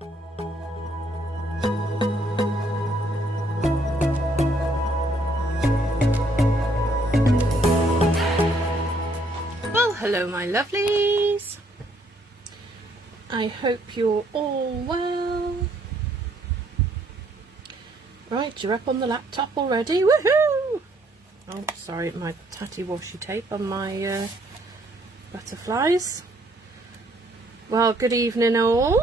Well, hello my lovelies. I hope you're all well. Right, you're up on the laptop already. Woohoo! Oh, sorry, my tatty washi tape on my butterflies. Well, good evening all.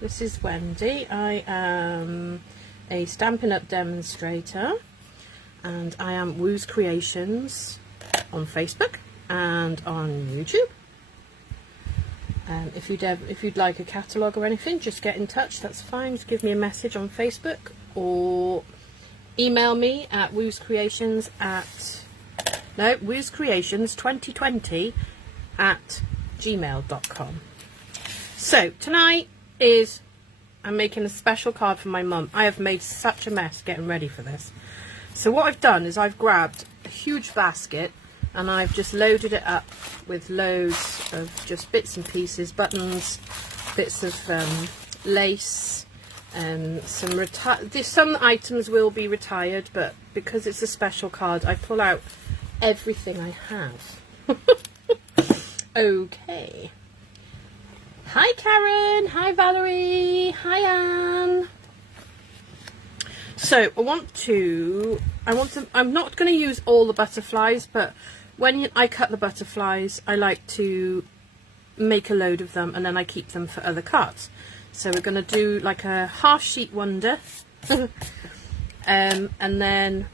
This is Wendy. I am a Stampin' Up demonstrator and I am Woo's Creations on Facebook and on YouTube. If you'd like a catalogue or anything, just get in touch, that's fine. Just give me a message on Facebook or email me at wooscreations2020 at gmail.com. So tonight I'm making a special card for my mum. I have made such a mess getting ready for this. So what I've done is I've grabbed a huge basket and I've just loaded it up with loads of just bits and pieces, buttons, bits of lace, and some items will be retired, but because it's a special card I pull out everything I have. Okay. Hi Karen, hi Valerie, hi Anne. So I'm not going to use all the butterflies, but when I cut the butterflies I like to make a load of them and then I keep them for other cards. So we're going to do like a half sheet wonder and then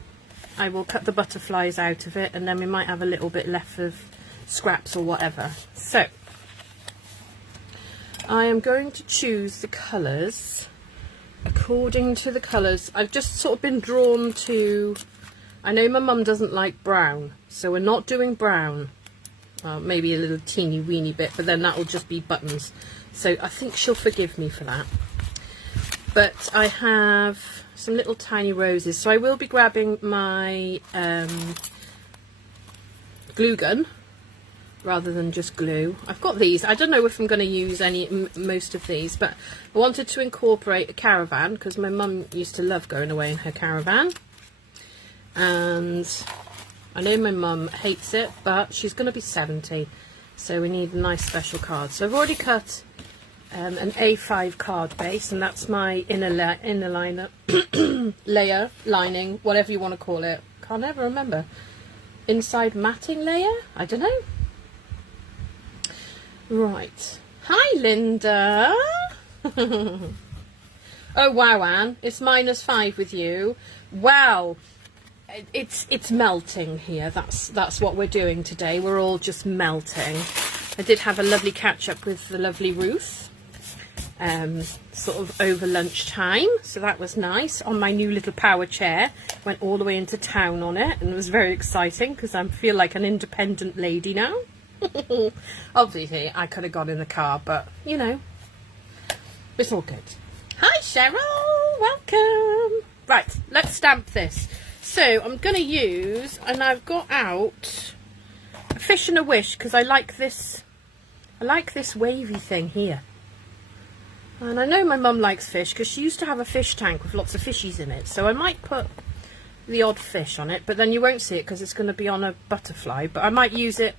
I will cut the butterflies out of it and then we might have a little bit left of scraps or whatever. So I am going to choose the colours according to the colours. I've just sort of been drawn to, I know my mum doesn't like brown, so we're not doing brown. Maybe a little teeny weeny bit, but then that will just be buttons. So I think she'll forgive me for that. But I have some little tiny roses, so I will be grabbing my glue gun rather than just glue. I've got these. I don't know if I'm going to use most of these, but I wanted to incorporate a caravan because my mum used to love going away in her caravan. And I know my mum hates it, but she's going to be 70, so we need a nice special card. So I've already cut an A5 card base, and that's my inner liner, layer, lining, whatever you want to call it. Can't ever remember. Inside matting layer? I don't know. Right. Hi, Linda. Oh, wow, Anne. It's -5 with you. Wow. It's melting here. That's what we're doing today. We're all just melting. I did have a lovely catch up with the lovely Ruth, sort of over lunchtime, so that was nice. On my new little power chair, went all the way into town on it, and it was very exciting because I feel like an independent lady now. Obviously, I could have got in the car, but you know, it's all good. Hi, Cheryl. Welcome. Right, let's stamp this. So I'm going to use, and I've got out a fish and a wish because I like this wavy thing here. And I know my mum likes fish because she used to have a fish tank with lots of fishies in it. So I might put the odd fish on it, but then you won't see it because it's going to be on a butterfly. But I might use it,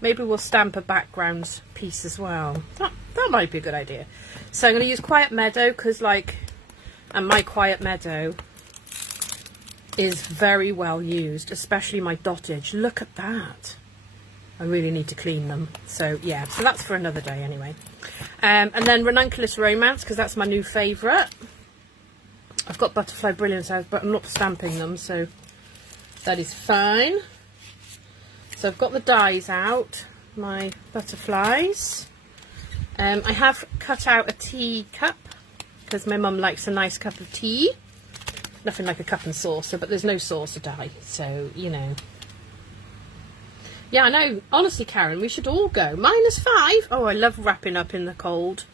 maybe we'll stamp a background piece as well. That might be a good idea. So I'm going to use Quiet Meadow because and my Quiet Meadow is very well used, especially my dottage. Look at that. I really need to clean them. So yeah, so that's for another day anyway. And then Ranunculus Romance, because that's my new favourite. I've got Butterfly Brilliance out, but I'm not stamping them, so that is fine. So I've got the dies out, my butterflies. I have cut out a tea cup because my mum likes a nice cup of tea. Nothing like a cup and saucer, but there's no saucer die, so you know. Yeah, I know. Honestly, Karen, we should all go. -5. Oh, I love wrapping up in the cold.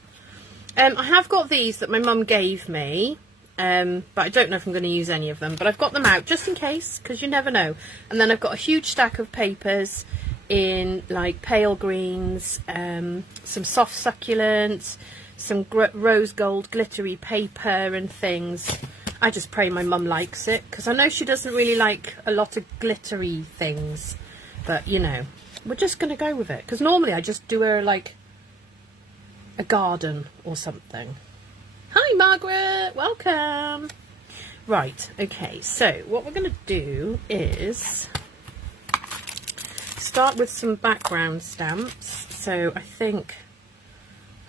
I have got these that my mum gave me, but I don't know if I'm going to use any of them. But I've got them out just in case, because you never know. And then I've got a huge stack of papers in like pale greens, some soft succulents, some rose gold glittery paper and things. I just pray my mum likes it, because I know she doesn't really like a lot of glittery things, but you know, we're just going to go with it, because normally I just do her like a garden or something. Hi Margaret, welcome. Right, okay, so what we're going to do is start with some background stamps. So I think,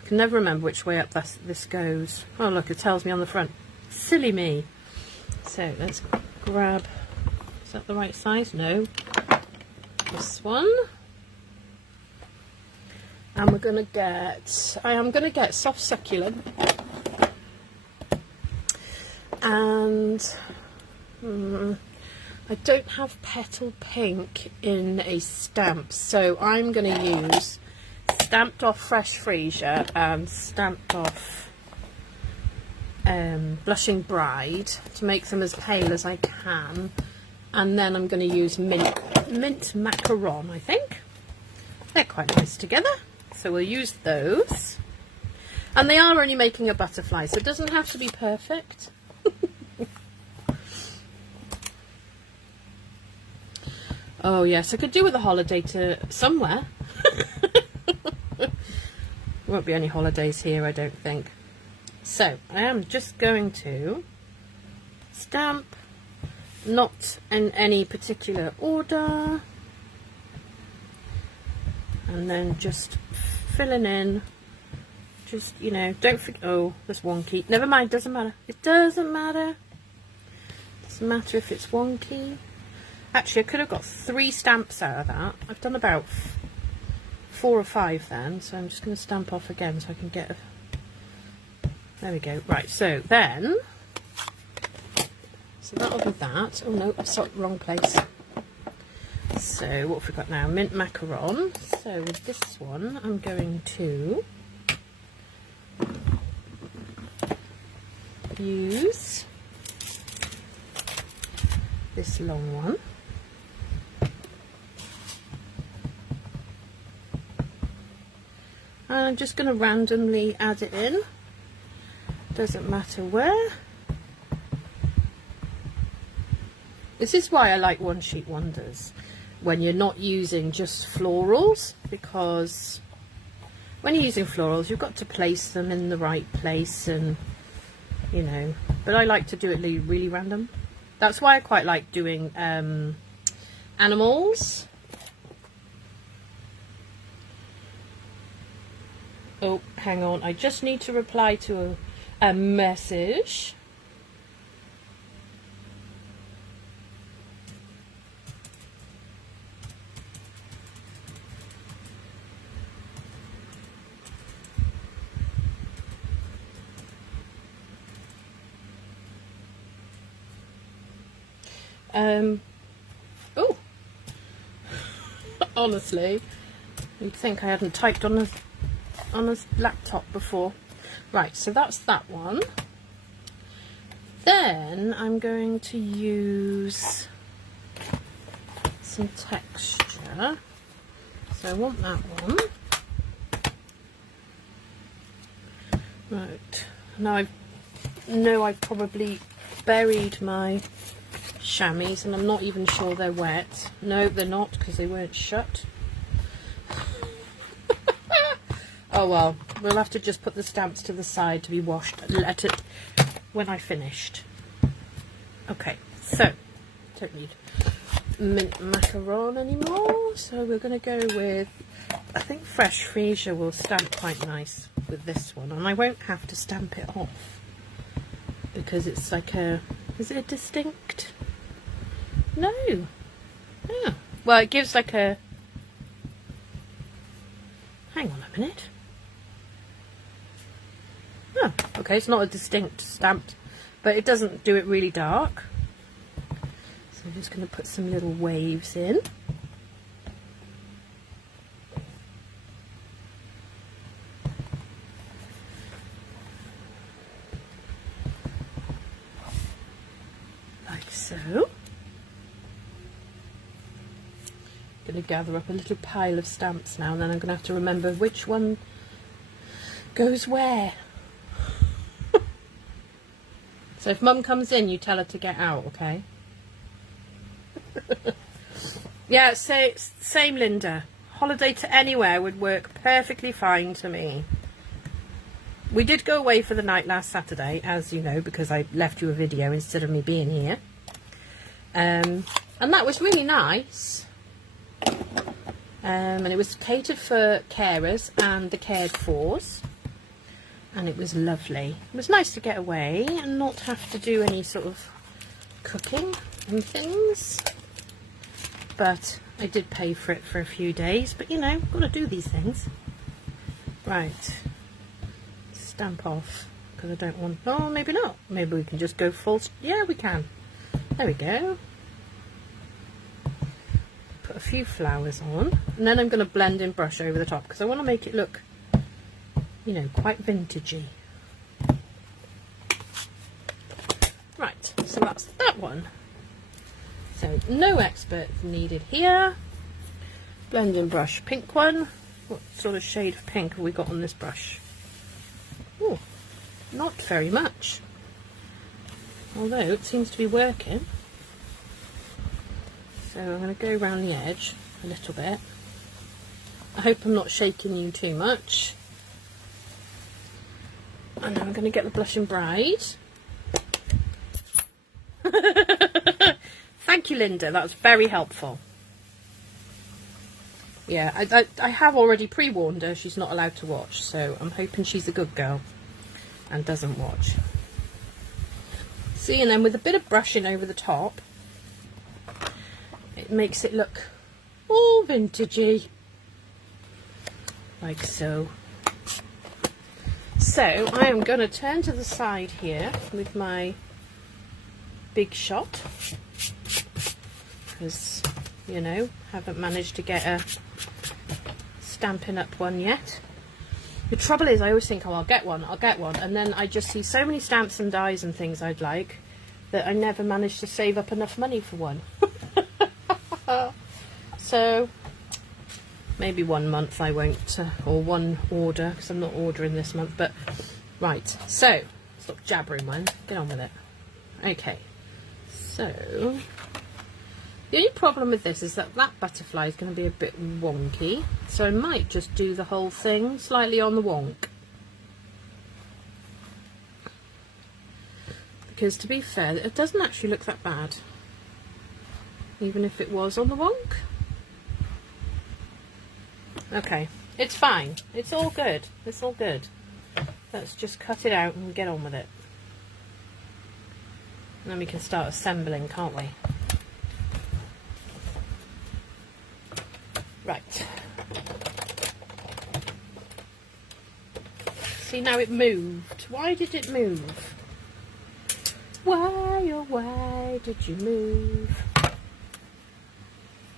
I can never remember which way up this goes. Oh look, it tells me on the front. Silly me. So let's grab, is that the right size? No. This one. And we're going to get, I am going to get soft succulent. And I don't have petal pink in a stamp, so I'm going to use Stamped Off Fresh Freesia and Stamped Off Blushing Bride to make them as pale as I can. And then I'm going to use mint macaron, I think. They're quite nice together, so we'll use those. And they are only making a butterfly, so it doesn't have to be perfect. Oh yes, I could do with a holiday to somewhere. Won't be any holidays here, I don't think. So I am just going to stamp, not in any particular order, and then just filling in. Just, you know, don't forget. Oh, there's wonky. Never mind, doesn't matter. It doesn't matter. Doesn't matter if it's wonky. Actually, I could have got 3 stamps out of that. I've done about 4 or 5 then, so I'm just going to stamp off again so I can get a... There we go. Right, so then... So that'll be that. Oh no, sorry, wrong place. So what have we got now? Mint macaron. So with this one, I'm going to use this long one. And I'm just going to randomly add it in. Doesn't matter where. This is why I like one sheet wonders when you're not using just florals, because when you're using florals you've got to place them in the right place, and you know, but I like to do it really random. That's why I quite like doing animals. Oh, hang on, I just need to reply to a message. Oh, honestly, you'd think I hadn't typed on a laptop before. Right, so that's that one. Then I'm going to use some texture. So I want that one. Right, now I know I've probably buried my chamois and I'm not even sure they're wet. No, they're not, because they weren't shut. Oh well, we'll have to just put the stamps to the side to be washed and let it when I finished. Okay, so don't need mint macaron anymore, so we're going to go with, I think Fresh Freesia will stamp quite nice with this one, and I won't have to stamp it off because it's like a, is it a distinct? No. Yeah. Well, it gives like a, hang on a minute. Oh, okay, it's not a distinct stamp, but it doesn't do it really dark. So I'm just going to put some little waves in. Like so. I'm going to gather up a little pile of stamps now, and then I'm going to have to remember which one Goes where? So if Mum comes in, you tell her to get out, okay? Yeah, so, same Linda. Holiday to anywhere would work perfectly fine to me. We did go away for the night last Saturday, as you know, because I left you a video instead of me being here. And that was really nice. And it was catered for carers and the cared fors. And it was lovely. It was nice to get away and not have to do any sort of cooking and things. But I did pay for it for a few days. But you know, got to do these things. Right. Stamp off. Because I don't want... Oh, maybe not. Maybe we can just go full... Yeah, we can. There we go. Put a few flowers on. And then I'm going to blend in brush over the top. Because I want to make it look... you know, quite vintagey. Right, so that's that one. So no expert needed here. Blending brush, pink one. What sort of shade of pink have we got on this brush? Oh, not very much. Although it seems to be working. So I'm going to go around the edge a little bit. I hope I'm not shaking you too much. And then I'm going to get the Blushing Bride. Thank you, Linda. That was very helpful. Yeah, I have already pre-warned her she's not allowed to watch, so I'm hoping she's a good girl and doesn't watch. See, and then with a bit of brushing over the top, it makes it look all vintagey. Like so. So I am going to turn to the side here with my big shot, because, you know, haven't managed to get a Stampin' Up one yet. The trouble is I always think, oh, I'll get one, and then I just see so many stamps and dies and things I'd like that I never manage to save up enough money for one. So maybe 1 month I won't, or one order, because I'm not ordering this month. But right, so stop jabbering, man. Get on with it. Okay, so the only problem with this is that that butterfly is going to be a bit wonky, so I might just do the whole thing slightly on the wonk. Because to be fair, it doesn't actually look that bad, even if it was on the wonk. Okay, it's fine. It's all good. It's all good. Let's just cut it out and get on with it. And then we can start assembling, can't we? Right. See, now it moved. Why did it move? Why, oh why did you move?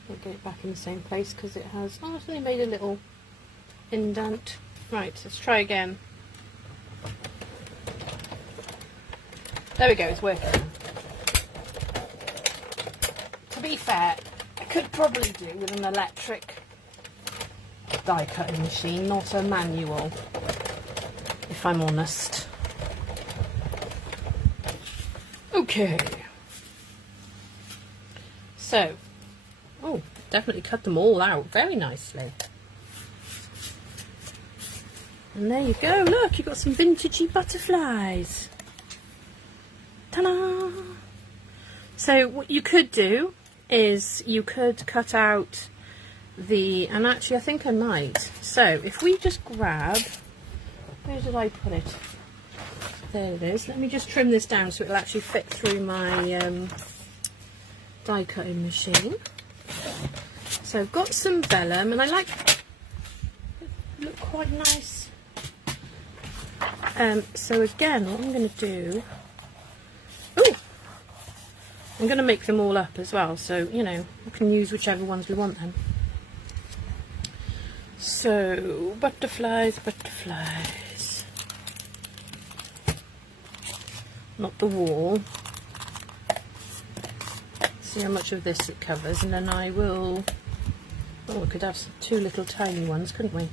I'll get it back in the same place because it has... Oh, it's only made a little indent. Right, let's try again. There we go, it's working. To be fair, I could probably do with an electric die cutting machine, not a manual, if I'm honest. Okay. So, oh, definitely cut them all out very nicely. And there you go, look, you've got some vintagey butterflies. Ta-da! So what you could do is you could cut out the, and actually I think I might. So if we just grab, where did I put it? There it is. Let me just trim this down so it'll actually fit through my die cutting machine. So I've got some vellum, and I like it, look quite nice. So again, what I'm going to do, ooh, I'm going to make them all up as well, so you know, we can use whichever ones we want then. So butterflies, butterflies, not the wall. See how much of this it covers, and then I will, oh, we could have two little tiny ones, couldn't we?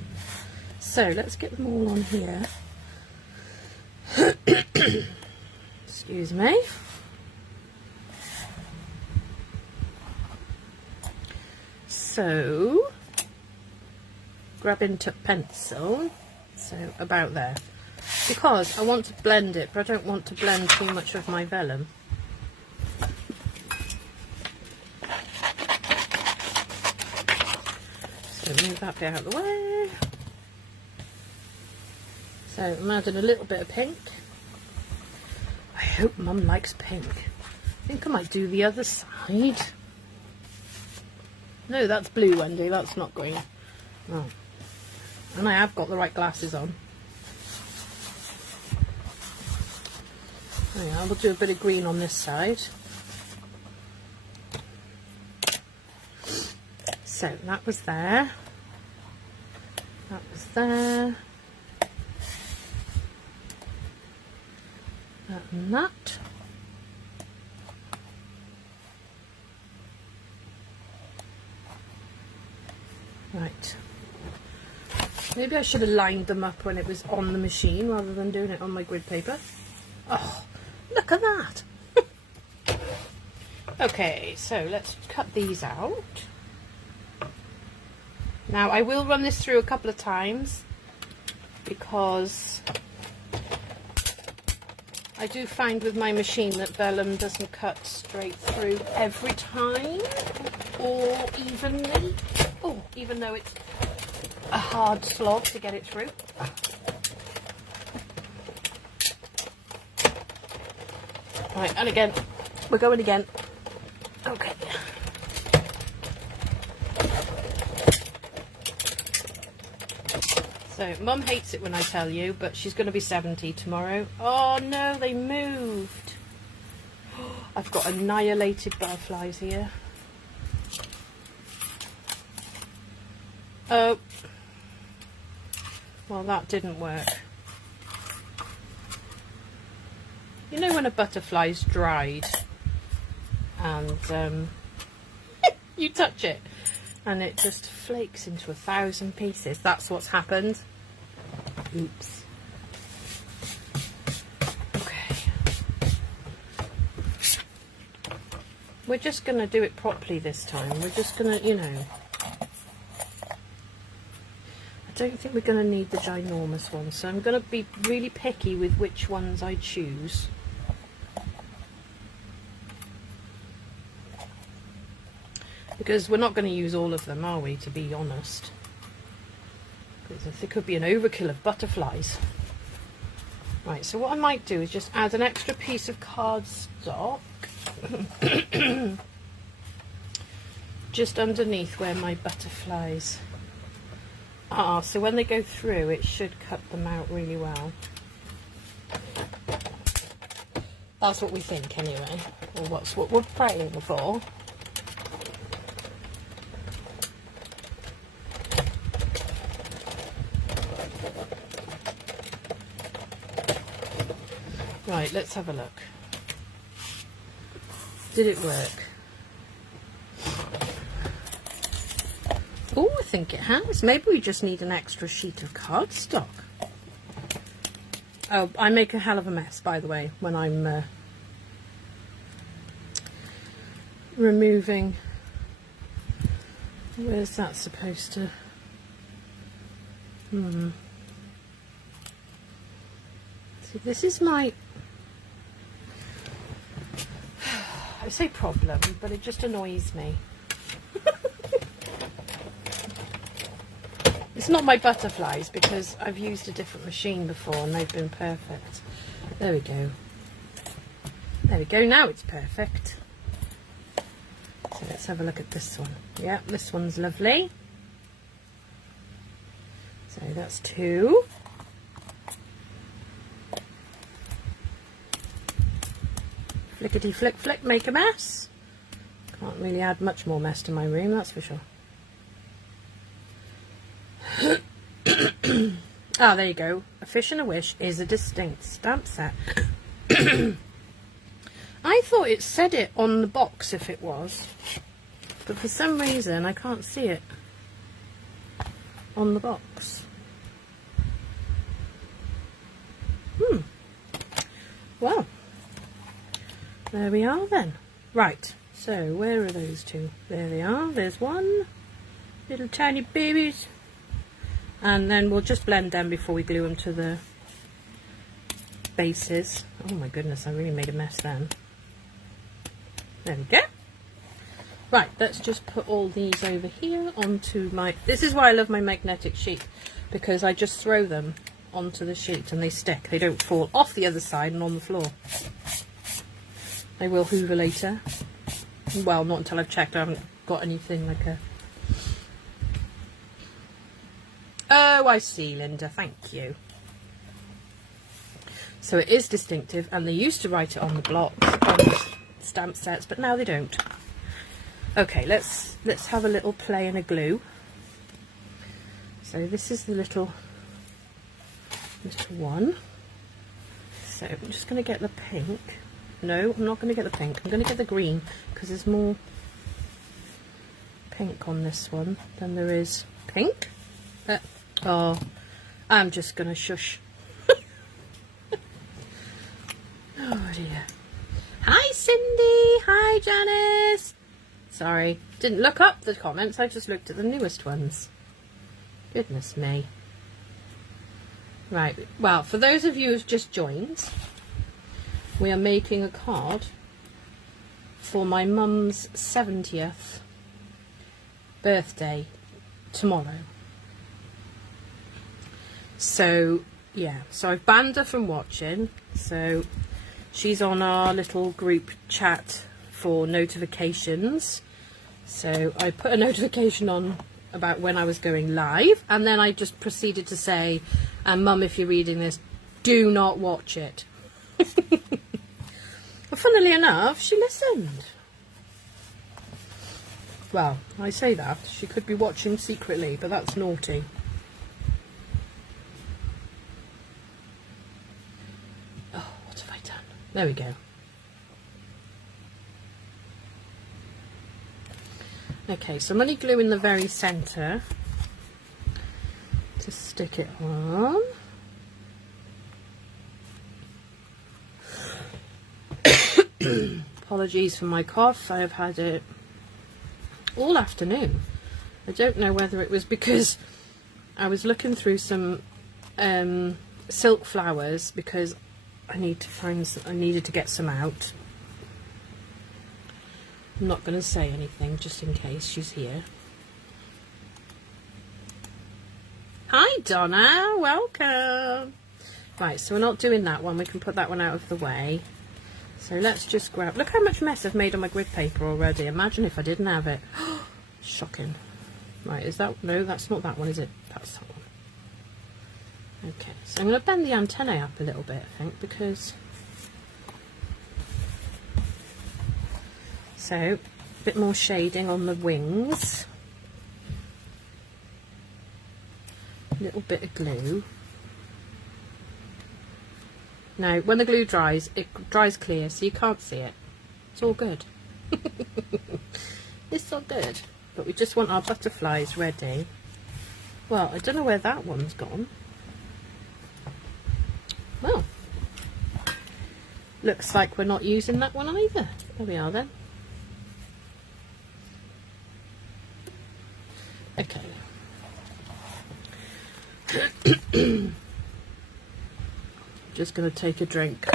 So let's get them all on here. Excuse me. So, grab into pencil, so about there, because I want to blend it, but I don't want to blend too much of my vellum. So move that bit out of the way. So I'm adding a little bit of pink. I hope Mum likes pink. I think I might do the other side. No, that's blue, Wendy. That's not green. Oh. And I have got the right glasses on. Oh yeah, we'll do a bit of green on this side. So that was there. That was there. That and that. Right. Maybe I should have lined them up when it was on the machine rather than doing it on my grid paper. Oh, look at that. Okay, so let's cut these out. Now I will run this through a couple of times because I do find with my machine that vellum doesn't cut straight through every time or evenly. Oh, even though it's a hard slog to get it through. Right, and again, we're going again. Okay. So, Mum hates it when I tell you, but she's going to be 70 tomorrow. Oh no, they moved. I've got annihilated butterflies here. Oh, well, that didn't work. You know when a butterfly's dried and you touch it and it just flakes into 1,000 pieces? That's what's happened. Oops. Okay. We're just going to do it properly this time. We're just going to, you know... I don't think we're going to need the ginormous ones, so I'm going to be really picky with which ones I choose. Because we're not going to use all of them, are we, to be honest? Because there could be an overkill of butterflies. Right, so what I might do is just add an extra piece of cardstock just underneath where my butterflies are, so when they go through it should cut them out really well. That's what we think anyway, or what's what we're praying for. Right, let's have a look. Did it work? Oh, I think it has. Maybe we just need an extra sheet of cardstock. Oh, I make a hell of a mess, by the way, when I'm removing. Where's that supposed to? See, this is my... I say problem, but it just annoys me. It's not my butterflies because I've used a different machine before and they've been perfect. There we go. There we go, now it's perfect. So let's have a look at this one. Yeah, this one's lovely. So that's 2. Flickety flick flick, make a mess. Can't really add much more mess to my room, that's for sure. Ah, there you go. A Fish and a Wish is a distinct stamp set. I thought it said it on the box if it was, but for some reason I can't see it on the box. Well, there we are then. Right, so where are those two? There they are. There's one. Little tiny babies. And then we'll just blend them before we glue them to the bases. Oh my goodness, I really made a mess then. There we go. Right, let's just put all these over here onto my... This is why I love my magnetic sheet, because I just throw them onto the sheet and they stick. They don't fall off the other side and on the floor. I will hoover later. Well, not until I've checked I haven't got anything like a... Oh, I see, Linda. Thank you. So it is distinctive, and they used to write it on the blocks, on the stamp sets, but now they don't. Okay, let's have a little play in a glue. So this is the little one. So I'm just going to get the pink. No, I'm not going to get the pink. I'm going to get the green, because there's more pink on this one than there is pink. Oh, I'm just going to shush. Oh dear. Hi Cindy. Hi Janice. Sorry, didn't look up the comments. I just looked at the newest ones. Goodness me. Right, well, for those of you who've just joined, we are making a card for my mum's 70th birthday tomorrow. So, yeah, so I've banned her from watching, so she's on our little group chat for notifications. So I put a notification on about when I was going live, and then I just proceeded to say, and Mum, if you're reading this, do not watch it. Well, funnily enough, she listened. Well, I say that, she could be watching secretly, but that's naughty. Oh, what have I done? There we go. Okay, so I'm only gluing the very centre to stick it on. Apologies for my cough, I have had it all afternoon. I don't know whether it was because I was looking through some silk flowers, because I needed to get some out. I'm not going to say anything just in case she's here. Hi Donna, welcome. Right, so we're not doing that one, we can put that one out of the way. So let's just grab, look how much mess I've made on my grid paper already. Imagine if I didn't have it. Shocking. Right, is that, no, that's not that one, is it? That's that one. Okay, so I'm going to bend the antennae up a little bit, I think, because... So, a bit more shading on the wings. A little bit of glue. Now, when the glue dries, it dries clear, so you can't see it. It's all good. It's all good. But we just want our butterflies ready. Well, I don't know where that one's gone. Well, looks like we're not using that one either. There we are then. Okay. Just going to take a drink.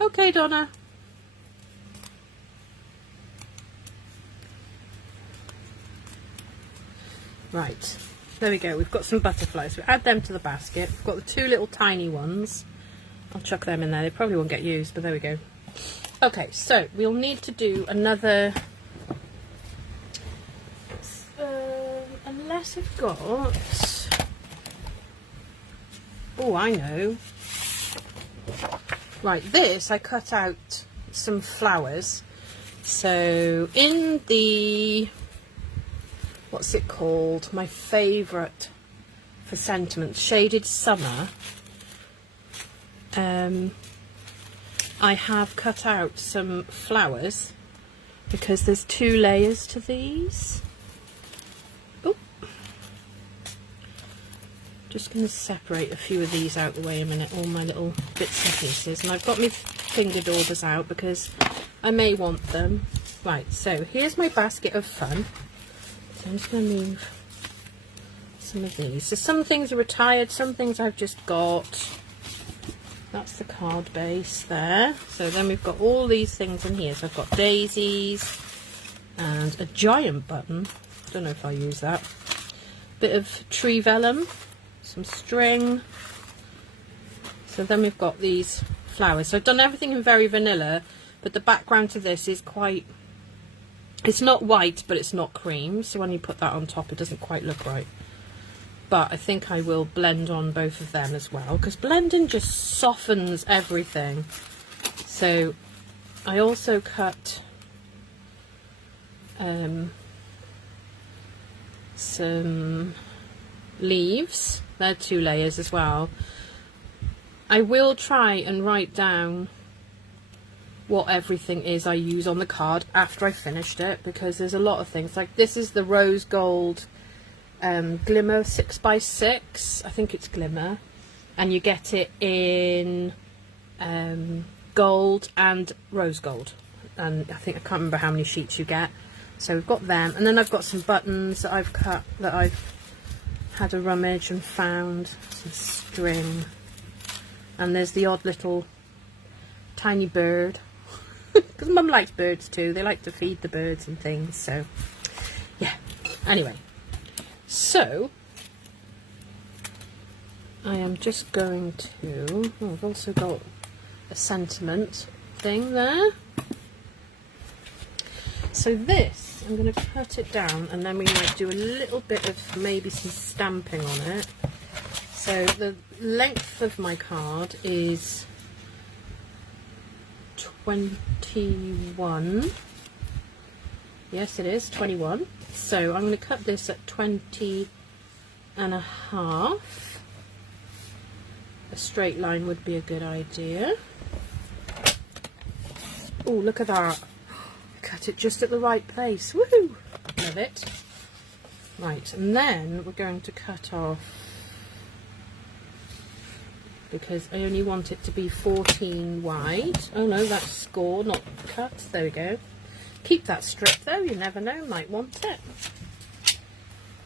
Okay, Donna. Right. There we go, we've got some butterflies. We add them to the basket. We've got the two little tiny ones. I'll chuck them in there. They probably won't get used, but there we go. Okay, so we'll need to do another... unless I've got... Oh, I know. Right, this, I cut out some flowers. So, in the... What's it called? My favourite for sentiments, Shaded Summer. I have cut out some flowers because there's 2 layers to these. Oh, just going to separate a few of these out the way a minute, all my little bits and pieces. And I've got my finger daubers out because I may want them. Right, so here's my basket of fun. So I'm just going to move some of these. So some things are retired, some things I've just got. That's the card base there. So then we've got all these things in here. So I've got daisies and a giant button. Don't know if I'll use that. Bit of tree vellum, some string. So then we've got these flowers. So I've done everything in very vanilla, but the background to this is quite, it's not white, but it's not cream. So when you put that on top, it doesn't quite look right. But I think I will blend on both of them as well, because blending just softens everything. So I also cut some leaves. They're 2 layers as well. I will try and write down what everything is I use on the card after I finished it, because there's a lot of things. Like this is the rose gold glimmer 6x6, I think it's glimmer, and you get it in gold and rose gold, and I can't remember how many sheets you get. So we've got them, and then I've got some buttons that I've cut, that I've had a rummage and found, some string, and there's the odd little tiny bird, because Mum likes birds too, they like to feed the birds and things. So yeah, anyway. So I am just going to, oh, I've also got a sentiment thing there. So this, I'm going to cut it down, and then we might do a little bit of maybe some stamping on it. So the length of my card is 21. Yes, it is 21. So I'm going to cut this at 20 and a half. A straight line would be a good idea. Oh, look at that. Cut it just at the right place. Woohoo! Love it. Right, and then we're going to cut off, because I only want it to be 14 wide. Oh no, that's score, not cut. There we go. Keep that strip though, you never know, might want it.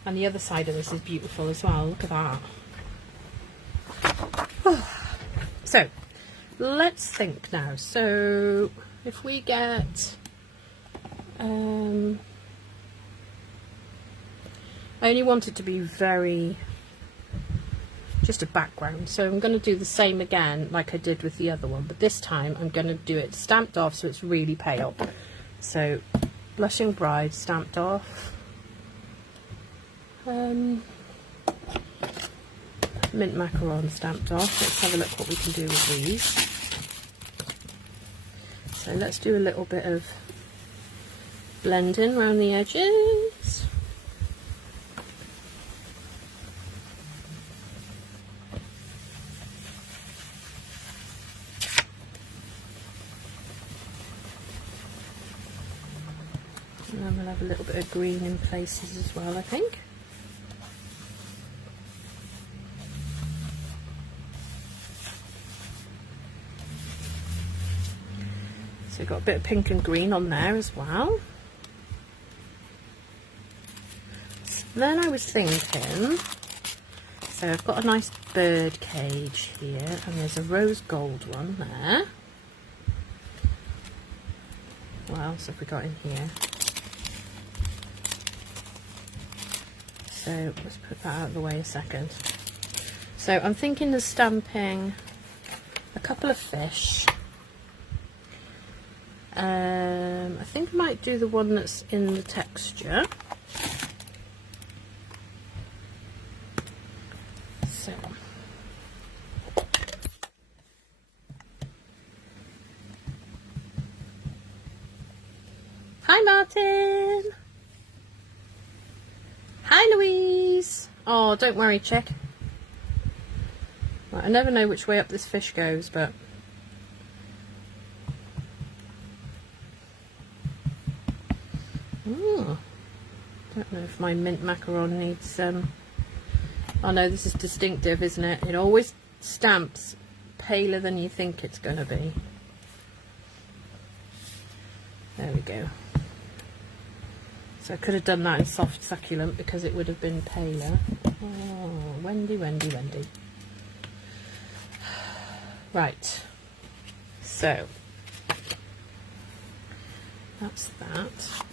And the other side of this is beautiful as well, look at that. So, let's think now. So, if we get, I only want it to be very, just a background. So I'm going to do the same again like I did with the other one, but this time I'm going to do it stamped off so it's really pale. So, Blushing Bride stamped off, mint macaron stamped off. Let's have a look what we can do with these. So let's do a little bit of blending around the edges. And then we'll have a little bit of green in places as well, I think. So we've got a bit of pink and green on there as well. So then I was thinking, so I've got a nice bird cage here, and there's a rose gold one there. What else have we got in here? So let's put that out of the way a second. So I'm thinking of stamping a couple of fish. I think I might do the one that's in the texture. So hi Martin! Hi Louise! Oh, don't worry, chick. Right, I never know which way up this fish goes, but Oh, don't know if my mint macaron needs oh no, this is distinctive, isn't it? It always stamps paler than you think it's going to be. There we go. So I could have done that in soft succulent because it would have been paler. Oh, Wendy, Wendy, Wendy. Right. So that's that.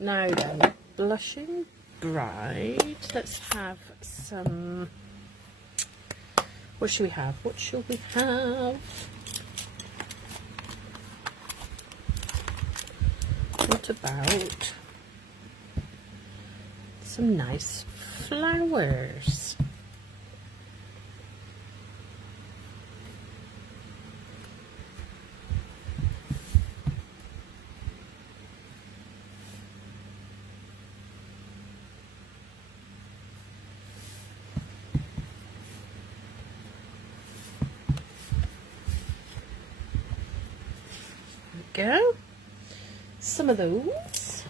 Now then, blushing bride. Let's have some. What should we have? What shall we have? What about some nice flowers? Go. Some of those.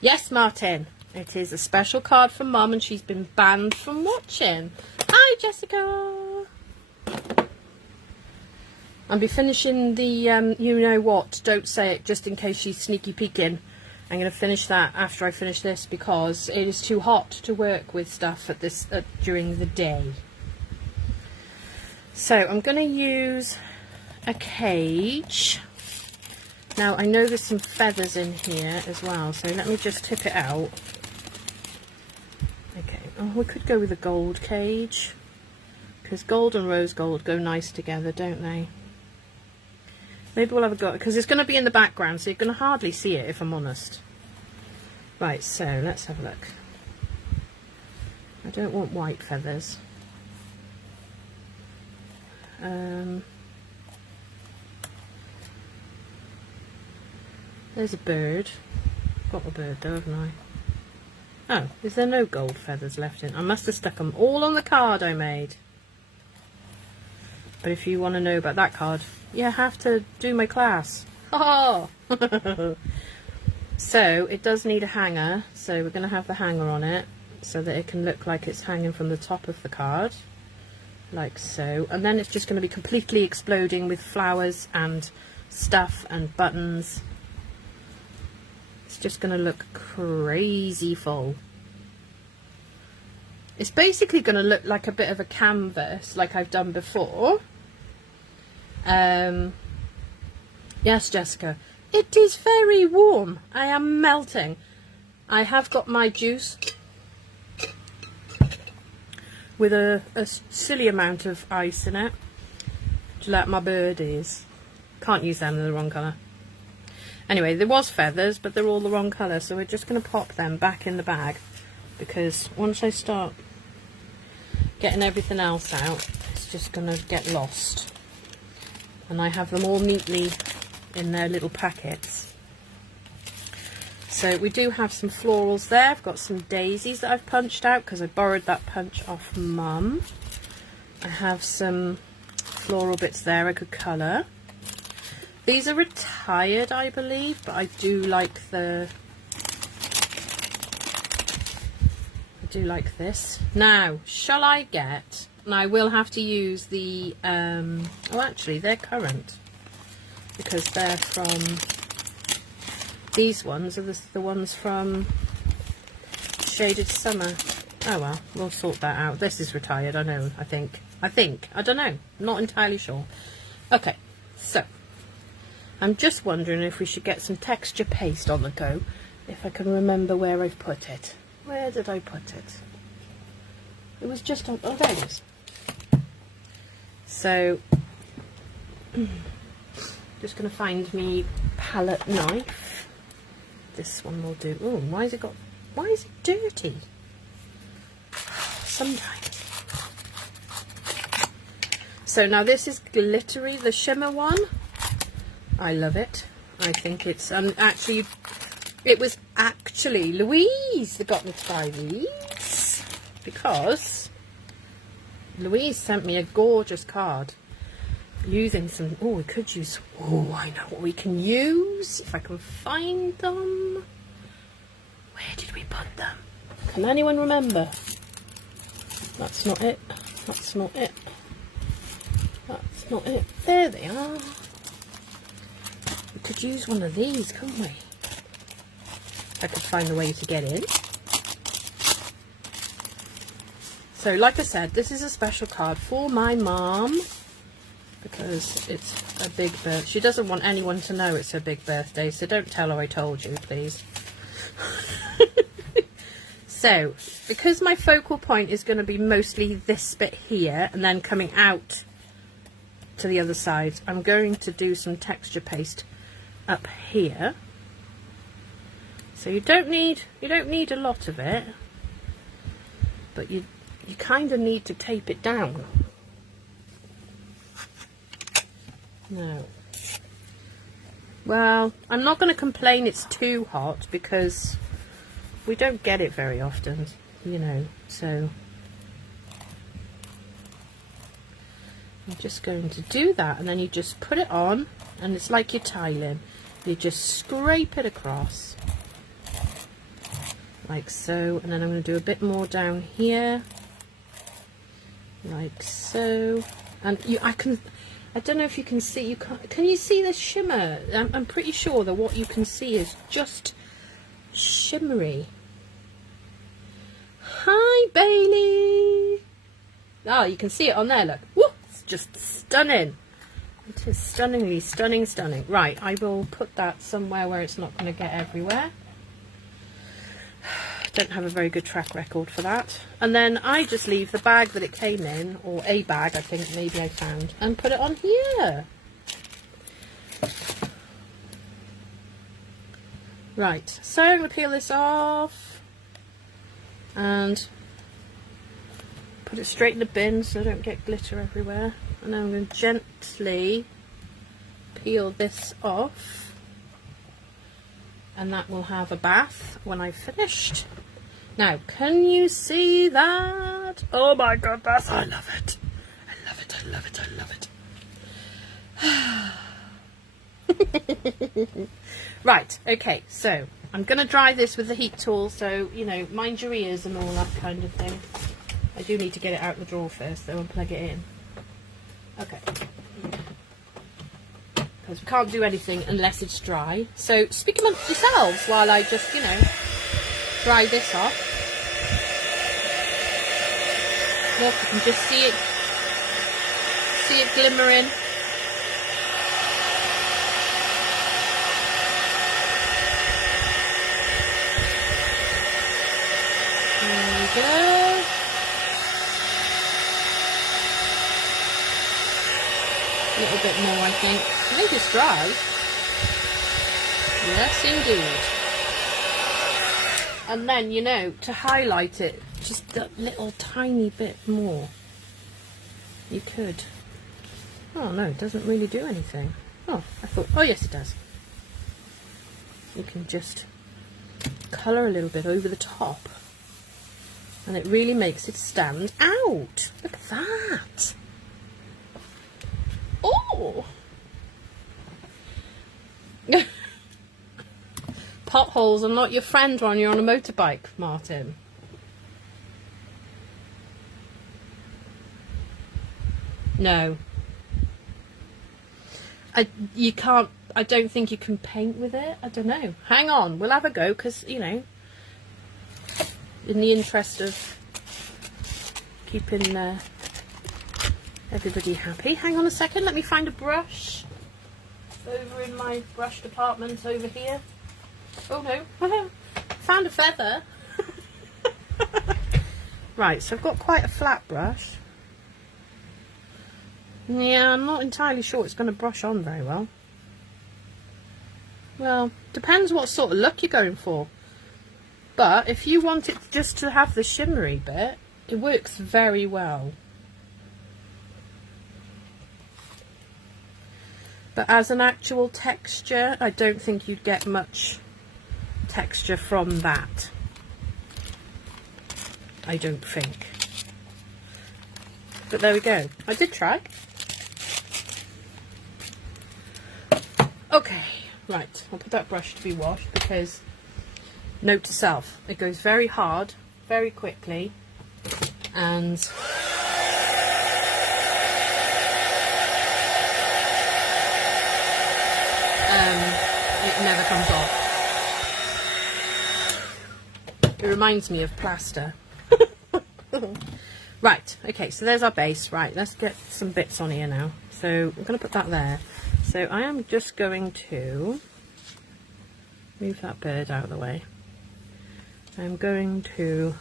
Yes, Martin. It is a special card from Mum and she's been banned from watching. Hi, Jessica. I'll be finishing the you know what, don't say it, just in case she's sneaky peeking. I'm going to finish that after I finish this because it is too hot to work with stuff at this during the day. So I'm going to use a cage. Now I know there's some feathers in here as well, so let me just tip it out. Okay, oh, we could go with a gold cage because gold and rose gold go nice together, don't they? Maybe we'll have a go because it's going to be in the background, so you're going to hardly see it if I'm honest. Right, so let's have a look. I don't want white feathers. There's a bird. Got a bird though, haven't I? Oh, is there no gold feathers left in? I must have stuck them all on the card I made. But if you want to know about that card, you have to do my class. Oh! So, it does need a hanger, so we're going to have the hanger on it so that it can look like it's hanging from the top of the card. Like so. And then it's just going to be completely exploding with flowers and stuff and buttons. It's just going to look crazy full. It's basically going to look like a bit of a canvas like I've done before. Yes, Jessica. It is very warm. I am melting. I have got my juice with a silly amount of ice in it to let my birdies. Can't use them, they're the wrong colour. Anyway, there was feathers, but they're all the wrong colour, so we're just going to pop them back in the bag because once I start getting everything else out, it's just going to get lost. And I have them all neatly in their little packets. So we do have some florals there. I've got some daisies that I've punched out because I borrowed that punch off Mum. I have some floral bits there I could colour. These are retired, I believe, but I do like this. Now, shall I get... Now, I will have to use the... oh, actually, they're current. Because they're from... These ones are the ones from Shaded Summer. Oh, well, we'll sort that out. This is retired, I know, I think. I don't know. Not entirely sure. Okay, so... I'm just wondering if we should get some texture paste on the go, if I can remember where I've put it. Where did I put it? It was just on... Oh, there it is. So, just going to find me palette knife. This one will do. Oh, why is it dirty? Sometimes. So now this is glittery, the shimmer one. I love it. I think it's actually, it was actually Louise that got me to buy these because Louise sent me a gorgeous card using some, oh, we could use, oh, I know what we can use, if I can find them. Where did we put them? Can anyone remember? That's not it. That's not it. That's not it. There they are. We could use one of these, couldn't we? I could find a way to get in. So, like I said, this is a special card for my mom because it's a big birthday. She doesn't want anyone to know it's her big birthday, so don't tell her I told you, please. So, because my focal point is going to be mostly this bit here and then coming out to the other side, I'm going to do some texture paste up here. So you don't need a lot of it, but you kind of need to tape it down. No. Well, I'm not going to complain it's too hot because we don't get it very often, you know, so I'm just going to do that, and then you just put it on, and it's like you're tiling. You just scrape it across like so, and then I'm going to do a bit more down here like so, and I don't know if you can see, can you see the shimmer? I'm pretty sure that what you can see is just shimmery. Hi Bailey! Oh, you can see it on there, look. Woo! It's just stunning. It is stunningly stunning. Right, I will put that somewhere where it's not going to get everywhere. Don't have a very good track record for that. And then I just leave the bag that it came in, or a bag I think maybe I found, and put it on here. Right, so I'm going to peel this off and put it straight in the bin so I don't get glitter everywhere. And then I'm going to gently peel this off, and that will have a bath when I've finished. Now, can you see that? Oh my goodness, I love it. I love it, I love it, I love it. Right, okay, so I'm going to dry this with the heat tool, so, you know, mind your ears and all that kind of thing. I do need to get it out of the drawer first, though, and plug it in. Okay. Because we can't do anything unless it's dry. So speak amongst yourselves while I just, you know, dry this off. Look, you can just see it glimmering. There we go. A little bit more, I think it's dry. Yes, indeed. And then, you know, to highlight it just a little tiny bit more, you could. Oh no, it doesn't really do anything. Oh, I thought, oh yes it does. You can just colour a little bit over the top, and it really makes it stand out. Look at that. Oh! Potholes are not your friend when you're on a motorbike, Martin. No. You can't, I don't think you can paint with it. I don't know. Hang on, we'll have a go, because, you know, in the interest of keeping everybody happy. Hang on a second, let me find a brush. Over in my brush department over here. Oh no, found a feather. Right, so I've got quite a flat brush. Yeah, I'm not entirely sure it's going to brush on very well. Well, depends what sort of look you're going for. But if you want it just to have the shimmery bit, it works very well. But as an actual texture, I don't think you'd get much texture from that. I don't think. But there we go. I did try. Okay, right, I'll put that brush to be washed because, note to self, it goes very hard, very quickly, and it never comes off. It reminds me of plaster. Right, okay, so there's our base. Right, let's get some bits on here now. So I'm going to put that there. So I am just going to move that bird out of the way. I'm going to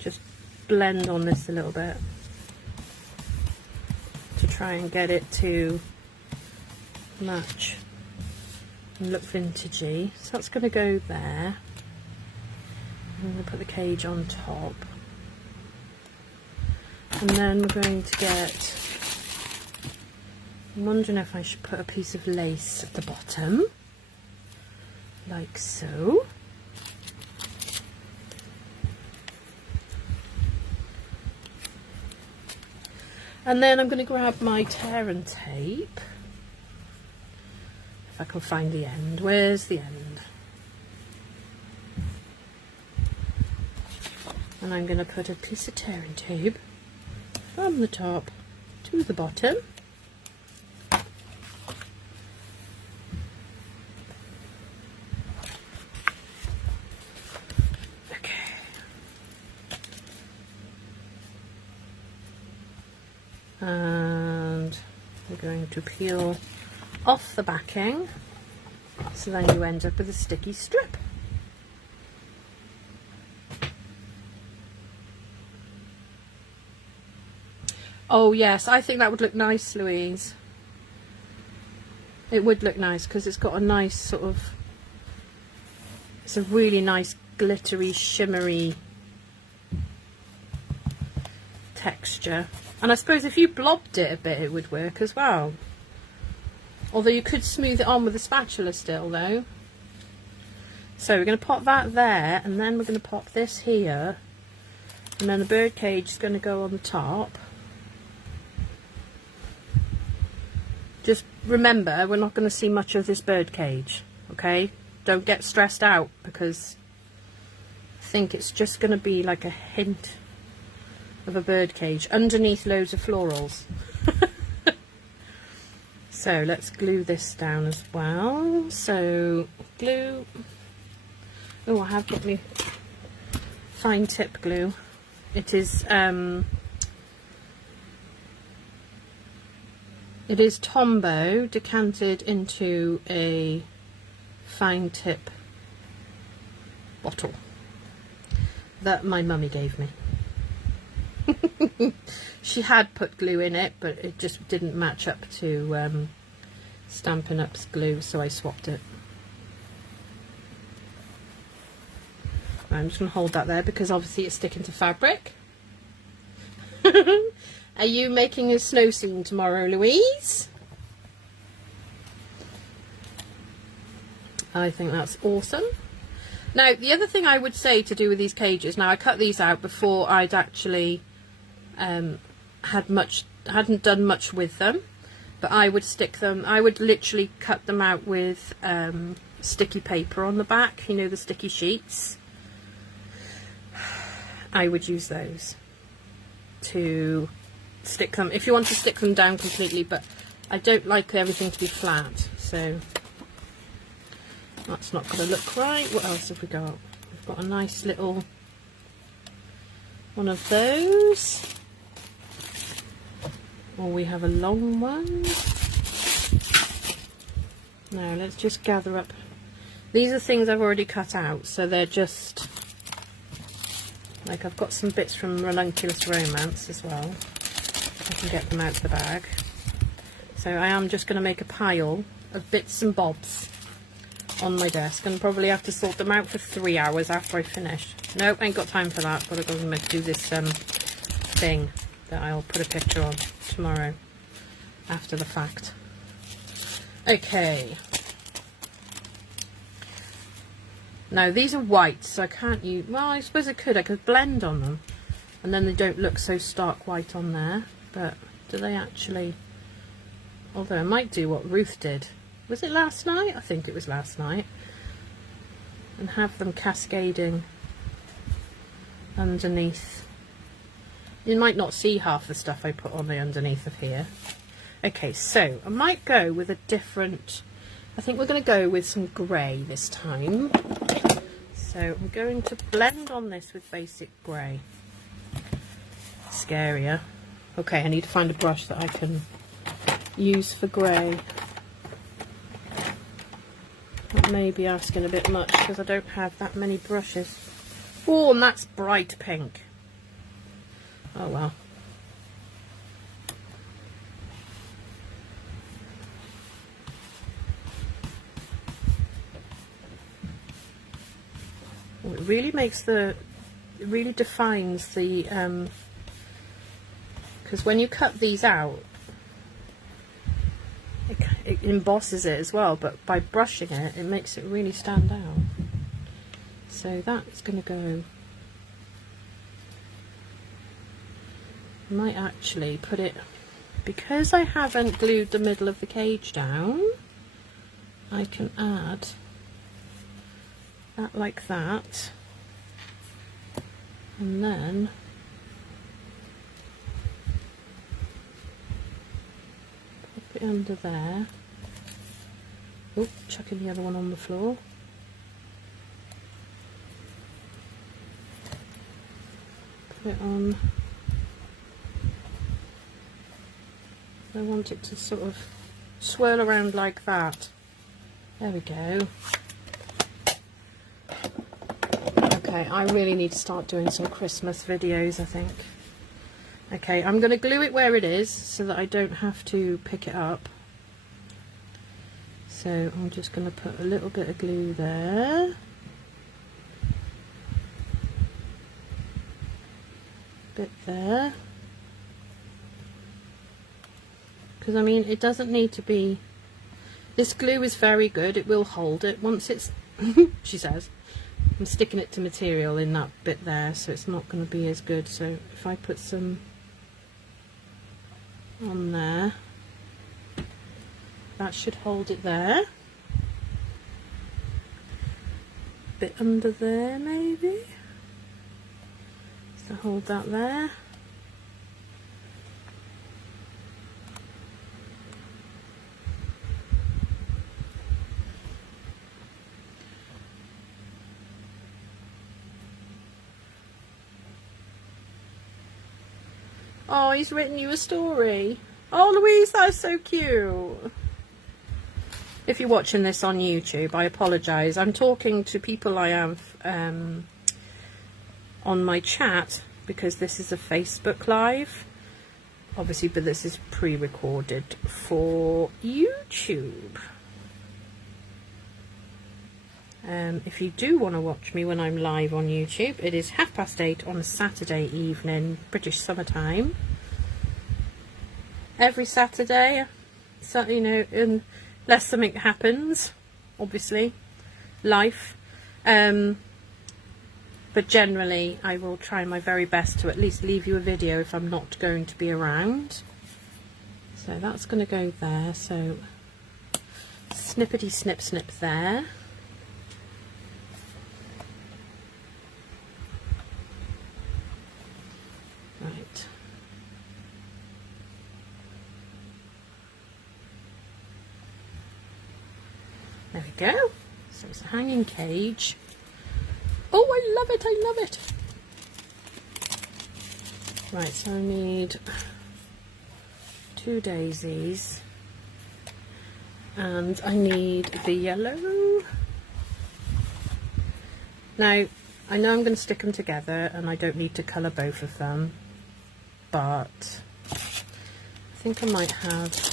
just blend on this a little bit to try and get it to match and look vintagey. So that's going to go there. I'm going to put the cage on top. And then we're going to get, I'm wondering if I should put a piece of lace at the bottom, like so. And then I'm going to grab my tear and tape, if I can find the end. Where's the end? And I'm going to put a piece of tear and tape from the top to the bottom. Okay. And we're going to peel off the backing, so then you end up with a sticky strip. Oh yes, I think that would look nice, Louise. It would look nice because it's got a nice sort of, it's a really nice glittery, shimmery texture. And I suppose if you blobbed it a bit, it would work as well. Although you could smooth it on with a spatula still, though. So we're going to pop that there, and then we're going to pop this here, and then the bird cage is going to go on the top. Just remember, we're not going to see much of this bird cage, okay? Don't get stressed out, because I think it's just going to be like a hint of a bird cage underneath loads of florals. So let's glue this down as well. So glue. Oh, I have got me fine tip glue. It is Tombow decanted into a fine tip bottle that my mummy gave me. She had put glue in it, but it just didn't match up to Stampin' Up's glue, so I swapped it. I'm just going to hold that there because obviously it's sticking to fabric. Are you making a snow scene tomorrow, Louise? I think that's awesome. Now, the other thing I would say to do with these cages, now I cut these out before I'd actually hadn't done much with them, but I would stick them, I would literally cut them out with sticky paper on the back, you know, the sticky sheets. I would use those to stick them, if you want to stick them down completely, but I don't like everything to be flat, so that's not going to look right. What else have we got? We've got a nice little one of those, or we have a long one. Now let's just gather up. These are things I've already cut out, so they're just like, I've got some bits from Ranunculus Romance as well. I can get them out of the bag. So I am just going to make a pile of bits and bobs on my desk, and probably have to sort them out for 3 hours after I finish. Nope, ain't got time for that. Gotta go and do this thing that I'll put a picture on tomorrow after the fact. Okay. Now these are white, so I can't use, well, I suppose I could blend on them and then they don't look so stark white on there, but do they actually, Although I might do what Ruth did. Was it last night? I think it was last night. And have them cascading underneath. You might not see half the stuff I put on the underneath of here. Okay, so I might go with a different, I think we're going to go with some grey this time. So I'm going to blend on this with basic grey. Scarier. Okay, I need to find a brush that I can use for grey. That may be asking a bit much because I don't have that many brushes. Oh, and that's bright pink. Oh well. It really makes it really defines the, because when you cut these out, it embosses it as well, but by brushing it, it makes it really stand out. So that's going to go, I might actually put it, because I haven't glued the middle of the cage down, I can add that like that, and then pop it under there. Oh, chucking the other one on the floor. Put it on. I want it to sort of swirl around like that. There we go. Okay, I really need to start doing some Christmas videos, I think. Okay, I'm going to glue it where it is so that I don't have to pick it up. So I'm just going to put a little bit of glue there. Bit there. Because I mean, it doesn't need to be, this glue is very good, it will hold it once it's, she says. I'm sticking it to material in that bit there, so it's not going to be as good. So if I put some on there, that should hold it there. Bit under there maybe, to hold that there. Oh, he's written you a story. Oh, Louise, that's so cute. If you're watching this on YouTube, I apologise. I'm talking to people I have on my chat because this is a Facebook Live. Obviously, but this is pre-recorded for YouTube. If you do want to watch me when I'm live on YouTube, it is 8:30 on a Saturday evening, British summertime. Every Saturday, so, you know, unless something happens, obviously, life. But generally, I will try my very best to at least leave you a video if I'm not going to be around. So that's going to go there. So snippety snip snip there. Right. There we go. So it's a hanging cage. Oh, I love it, I love it. Right, so I need 2 daisies. And I need the yellow. Now, I know I'm going to stick them together and I don't need to colour both of them. But I think I might have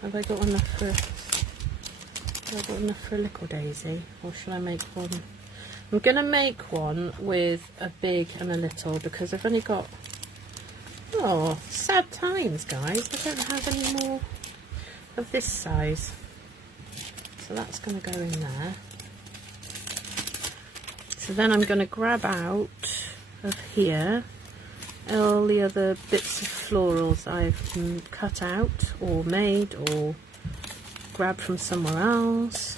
I got enough for, have I got enough for a little daisy, or should I make one? I'm going to make one with a big and a little because I've only got, oh, sad times guys, I don't have any more of this size. So that's going to go in there. So then I'm going to grab out of here all the other bits of florals I've cut out or made or grabbed from somewhere else.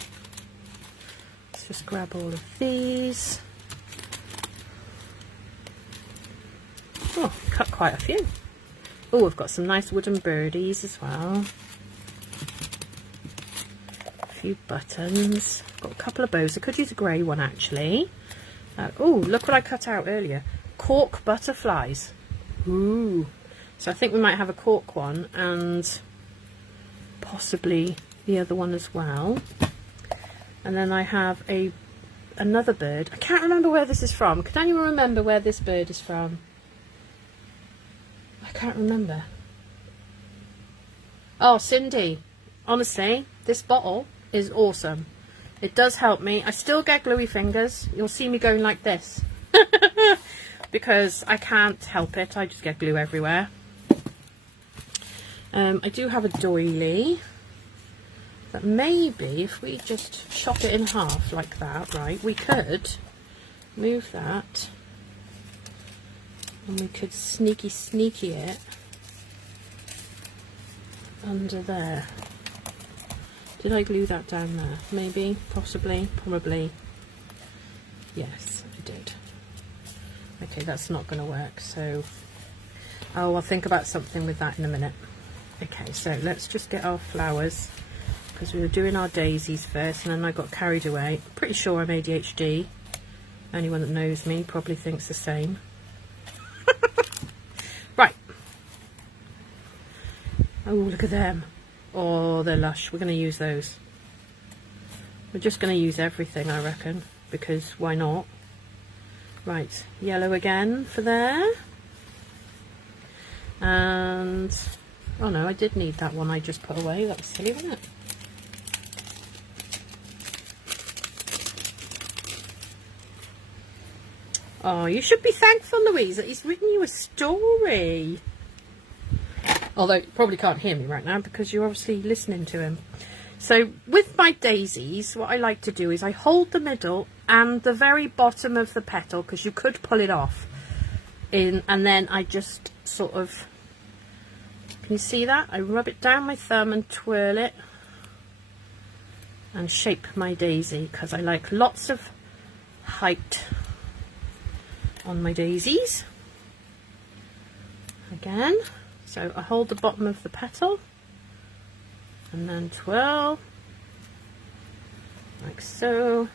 Let's just grab all of these. Oh, cut quite a few. Oh, I've got some nice wooden birdies as well. A few buttons. Got a couple of bows. I could use a grey one actually. Oh, look what I cut out earlier. Cork butterflies. Ooh. So I think we might have a cork one and possibly the other one as well. And then I have another bird. I can't remember where this is from. Can anyone remember where this bird is from? I can't remember. Oh, Cindy, honestly, this bottle is awesome. It does help me. I still get gluey fingers. You'll see me going like this. Because I can't help it. I just get glue everywhere. I do have a doily. But maybe if we just chop it in half like that, right, we could move that. And we could sneaky it under there. Did I glue that down there? Maybe, possibly, probably. Yes, I did. Okay, that's not going to work, so I'll think about something with that in a minute. Okay, so let's just get our flowers, because we were doing our daisies first and then I got carried away. Pretty sure I'm ADHD. Anyone that knows me probably thinks the same. Right. Oh, look at them. Oh, they're lush. We're going to use those. We're just going to use everything, I reckon, because why not? Right, yellow again for there. And, oh no, I did need that one I just put away. That was silly, wasn't it? Oh, you should be thankful, Louise, that he's written you a story. Although you probably can't hear me right now because you're obviously listening to him. So with my daisies, what I like to do is I hold the middle and the very bottom of the petal, because you could pull it off, and then I just sort of, can you see that? I rub it down my thumb and twirl it and shape my daisy, because I like lots of height on my daisies. Again, so I hold the bottom of the petal and then twirl like so,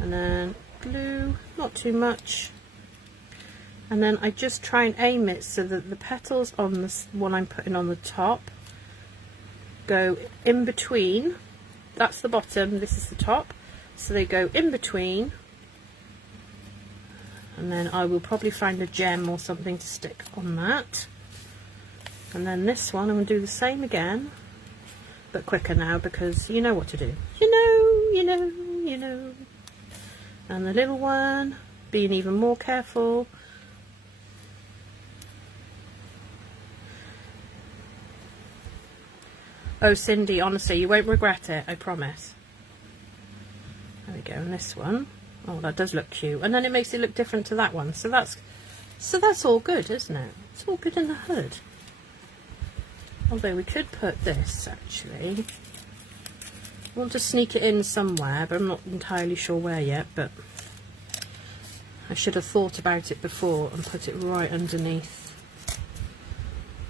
and then glue, not too much, and then I just try and aim it so that the petals on this one I'm putting on the top go in between. That's the bottom, this is the top, so they go in between. And then I will probably find a gem or something to stick on that. And then this one I'm going to do the same again, but quicker now, because you know what to do. You know. And the little one, being even more careful. Oh, Cindy, honestly, you won't regret it, I promise. There we go, and this one. Oh, that does look cute, and then it makes it look different to that one. So that's all good, isn't it? It's all good in the hood. Although we could put this actually. I want to sneak it in somewhere, but I'm not entirely sure where yet. But I should have thought about it before and put it right underneath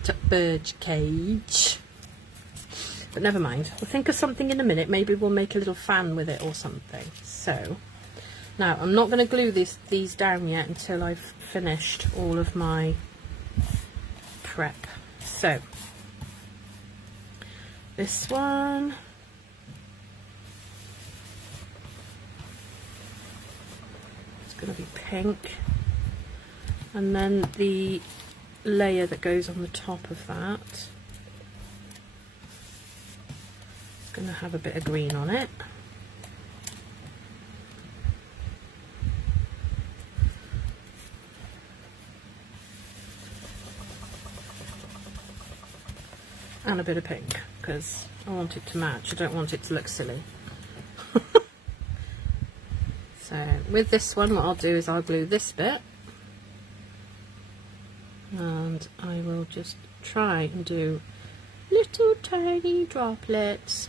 the bird cage. But never mind. We'll think of something in a minute. Maybe we'll make a little fan with it or something. So. Now, I'm not going to glue these down yet until I've finished all of my prep. So, this one, it's going to be pink, and then the layer that goes on the top of that is going to have a bit of green on it. And a bit of pink, because I want it to match. I don't want it to look silly. So with this one, what I'll do is I'll glue this bit And I will just try and do little tiny droplets.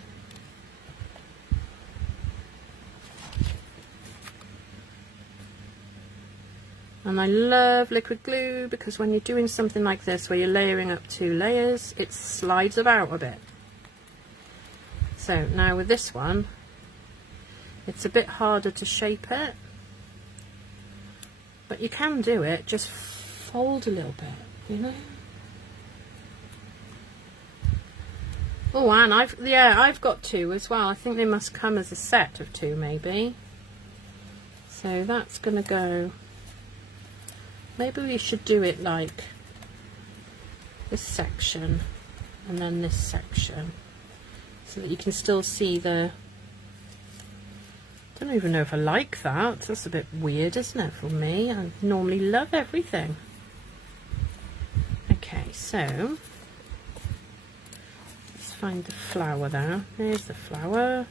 And I love liquid glue because when you're doing something like this where you're layering up 2 layers, it slides about a bit. So now with this one, it's a bit harder to shape it, but you can do it, just fold a little bit, you know. Oh, and I've got 2 as well. I think they must come as a set of 2 maybe. So that's gonna go. Maybe we should do it like this section and then this section, so that you can still see the. I don't even know if I like that. That's a bit weird, isn't it, for me? I normally love everything. Okay, so let's find the flower there. There's the flower.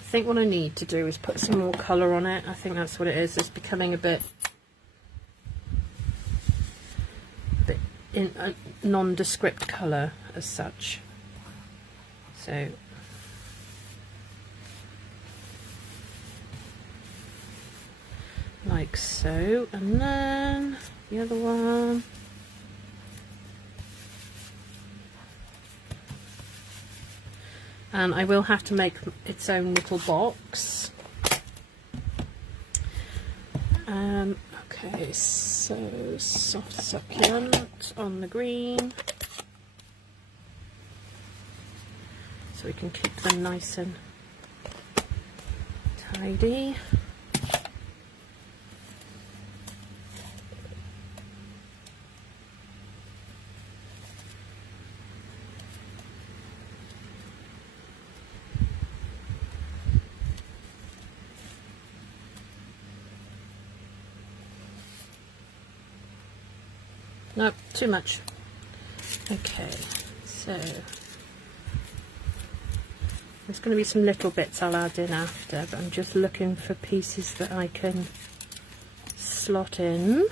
I think what I need to do is put some more colour on it. I think that's what it is. It's becoming a bit in a nondescript colour as such. So like so, and then the other one. And I will have to make its own little box. Okay, so soft succulent on the green, so we can keep them nice and tidy. Nope, too much. Okay, so there's going to be some little bits I'll add in after, but I'm just looking for pieces that I can slot in.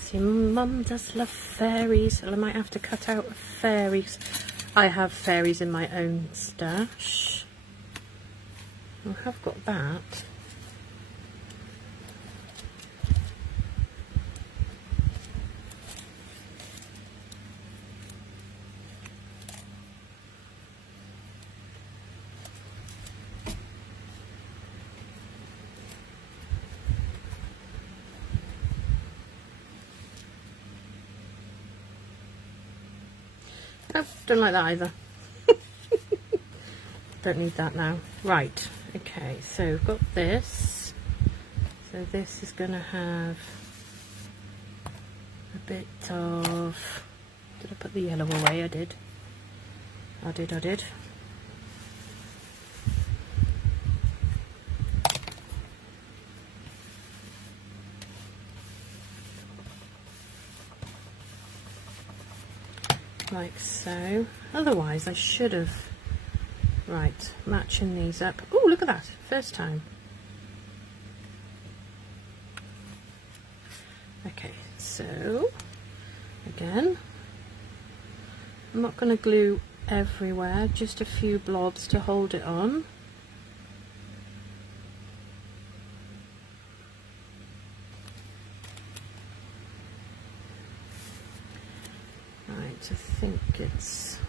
See, Mum does love fairies, and I might have to cut out fairies. I have fairies in my own stash. I have got that. Oh, don't like that either. Don't need that now. Right, okay, so we've got this. So this is going to have a bit of... Did I put the yellow away? I did. I did. Like so. Otherwise I should have. Right, matching these up. Oh, look at that, first time. Okay, so again, I'm not going to glue everywhere, just a few blobs to hold it on. I think it's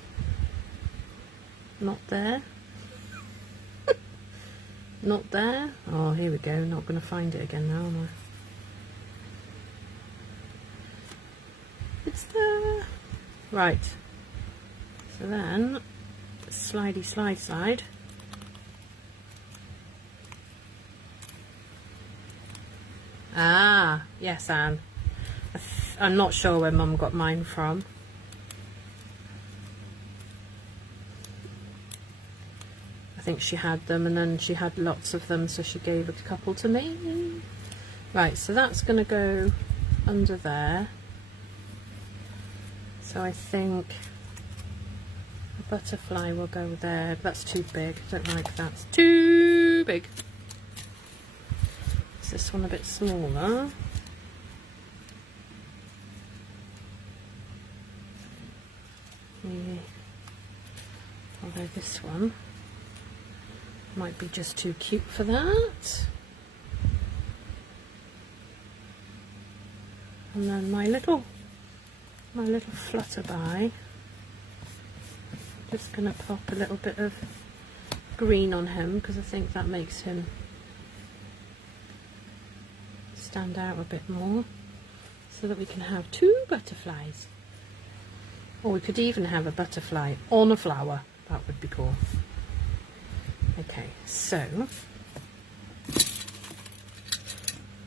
not there. Not there. Oh, here we go. Not going to find it again now, am I? It's there. Right. So then, slidey slide. Ah, yes, Anne. I'm not sure where Mum got mine from. I think she had them and then she had lots of them, so she gave a couple to me. Right, so that's going to go under there. So I think a butterfly will go there. That's too big. I don't like that. It's too big. Is this one a bit smaller? Maybe. Although this one might be just too cute for that. And then my little flutterby. Just gonna pop a little bit of green on him because I think that makes him stand out a bit more, so that we can have two butterflies. Or we could even have a butterfly on a flower. That would be cool. Okay, so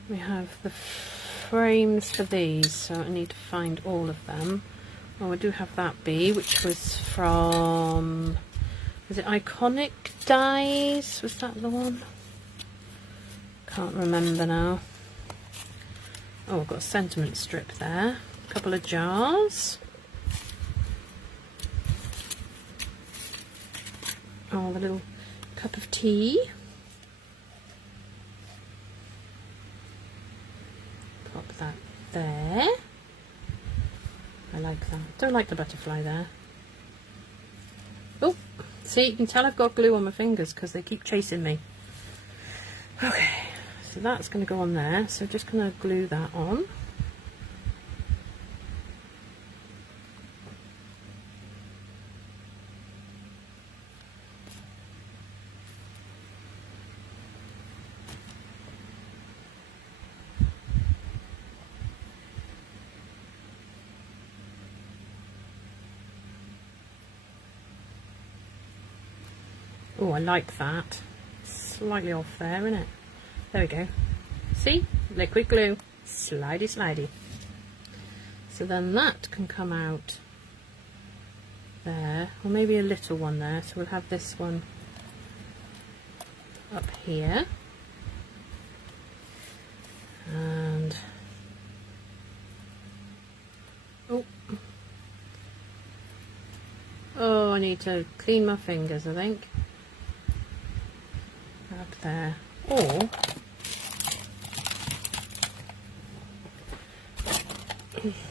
we have the frames for these, so I need to find all of them. Oh, I do have that bee, which was from, was it Iconic Dies? Was that the one? Can't remember now. Oh, I've got a sentiment strip there. A couple of jars. Oh, the little cup of tea. Pop that there. I like that. Don't like the butterfly there. Oh, see, you can tell I've got glue on my fingers because they keep chasing me. Okay, so that's going to go on there. So just going to glue that on. Oh, I like that. Slightly off there, isn't it? There we go. See? Liquid glue. Slidey, slidey. So then that can come out there. Or maybe a little one there. So we'll have this one up here. And... oh, I need to clean my fingers, I think. Up there, or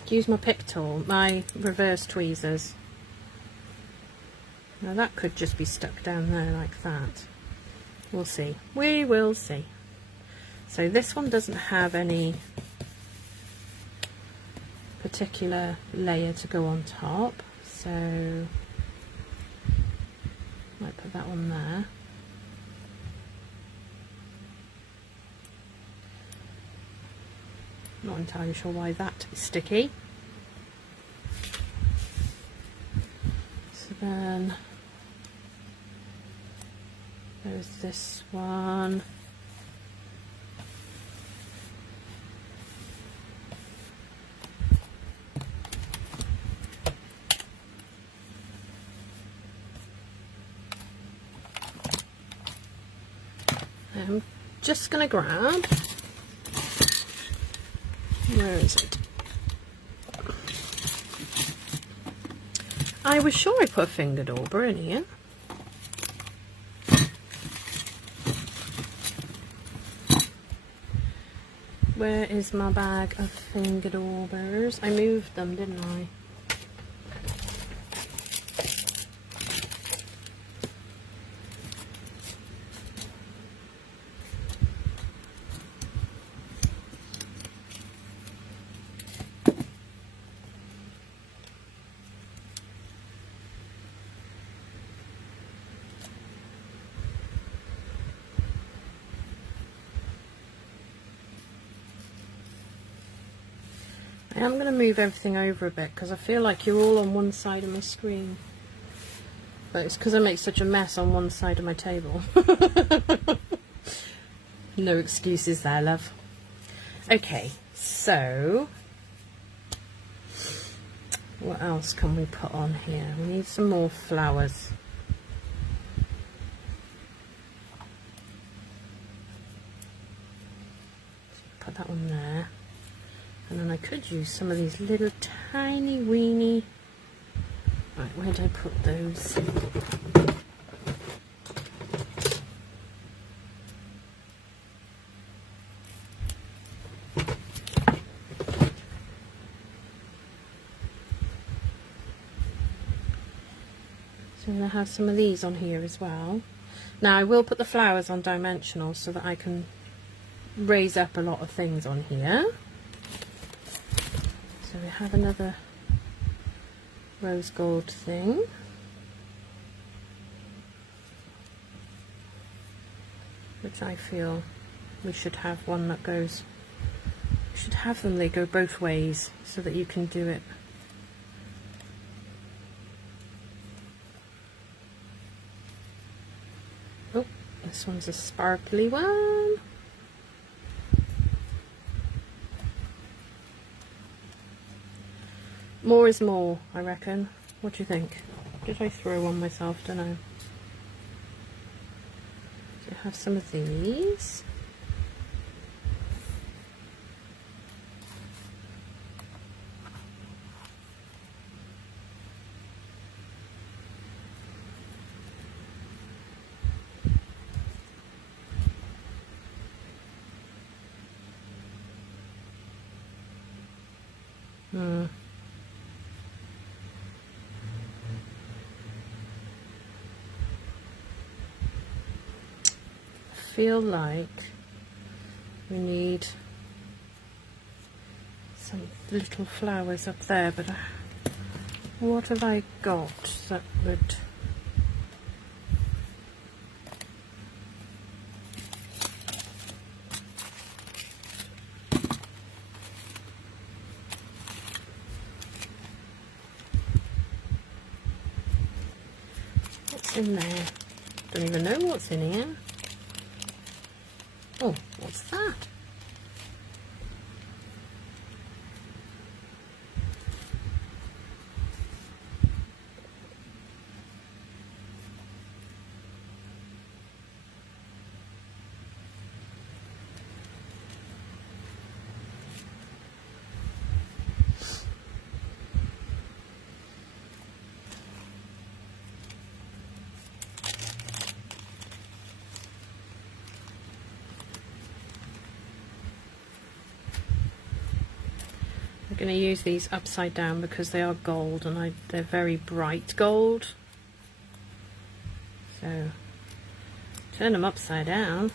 use my pick tool, my reverse tweezers. Now that could just be stuck down there like that. We'll see. We will see. So this one doesn't have any particular layer to go on top, so might put that one there. Not entirely sure why that is sticky. So then there's this one. I'm just going to grab, where is it? I was sure I put a fingered auber in here. Where is my bag of fingered aubers? I moved them, didn't I? I'm going to move everything over a bit because I feel like you're all on one side of my screen. But it's because I make such a mess on one side of my table. No excuses there, love. Okay, so what else can we put on here? We need some more flowers. Put that one there. And then I could use some of these little tiny weeny... Right, where did I put those? I'm going to have some of these on here as well. Now I will put the flowers on dimensional so that I can raise up a lot of things on here. So we have another rose gold thing. Which I feel we should have one that goes, we should have them, they go both ways so that you can do it. Oh, this one's a sparkly one. More is more, I reckon. What do you think? Did I throw one myself? Don't know. So have some of these. Feel like we need some little flowers up there, but what have I got that would... What's in there? Don't even know what's in here. Oh, what's that? I'm going to use these upside down because they are gold and they're very bright gold. So turn them upside down.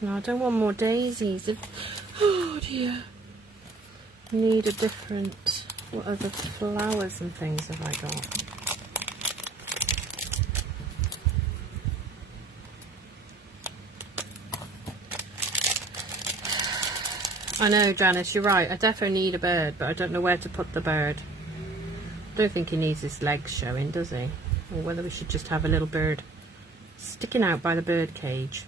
No, I don't want more daisies. Oh dear. I need a different... What other flowers and things have I got? I know, Janice, you're right. I definitely need a bird, but I don't know where to put the bird. I don't think he needs his legs showing, does he? Or whether we should just have a little bird sticking out by the bird cage.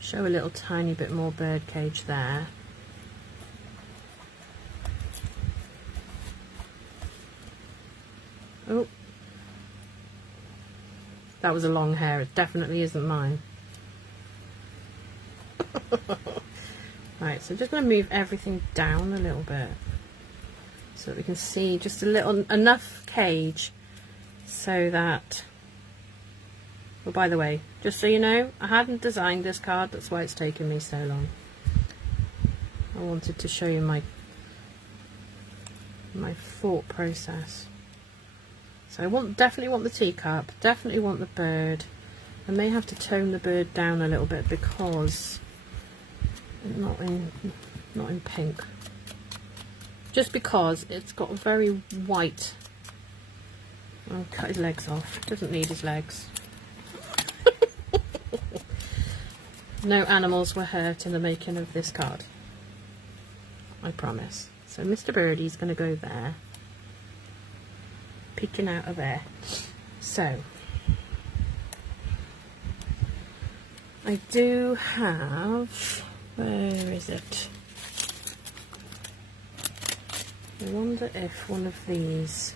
Show a little tiny bit more bird cage there. Oh. That was a long hair. It definitely isn't mine. Right, so just going to move everything down a little bit so that we can see just a little enough cage so that... Well, by the way, just so you know, I hadn't designed this card, that's why it's taken me so long. I wanted to show you my thought process. So I definitely want the teacup, definitely want the bird. I may have to tone the bird down a little bit because not in pink, just because it's got very white. I'll cut his legs off. Doesn't need his legs. No animals were hurt in the making of this card, I promise. So Mr. Birdie's going to go there, peeking out of there. So I do have... Where is it? I wonder if one of these...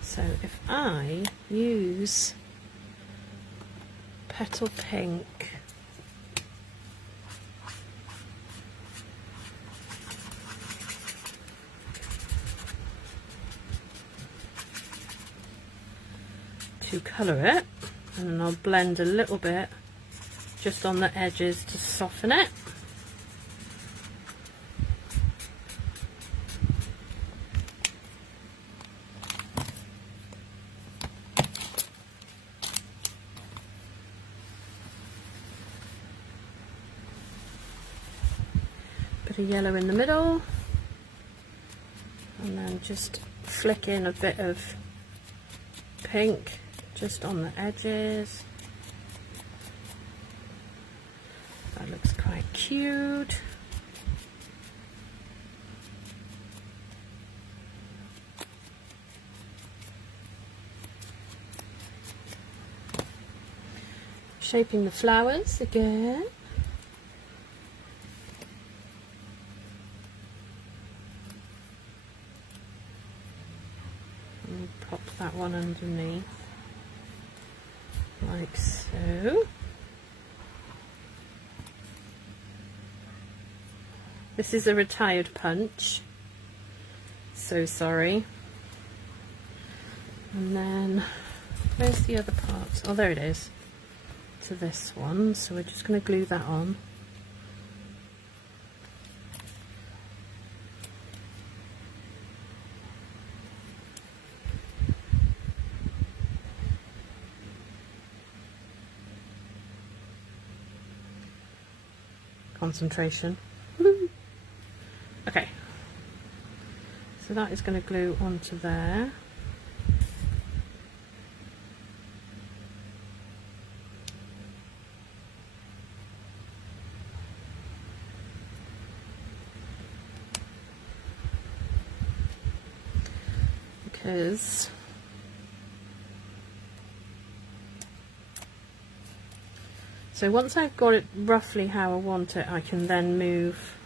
So if I use Petal Pink, to colour it, and then I'll blend a little bit just on the edges to soften it. bit of yellow in the middle, and then just flick in a bit of pink just on the edges. That looks quite cute. Shaping the flowers again. And pop that one underneath, like so. This is a retired punch, so sorry. And then, where's the other part? Oh, there it is. To this one, so we're just going to glue that on. Concentration. Okay, so that is going to glue onto there. Because so once I've got it roughly how I want it, I can then move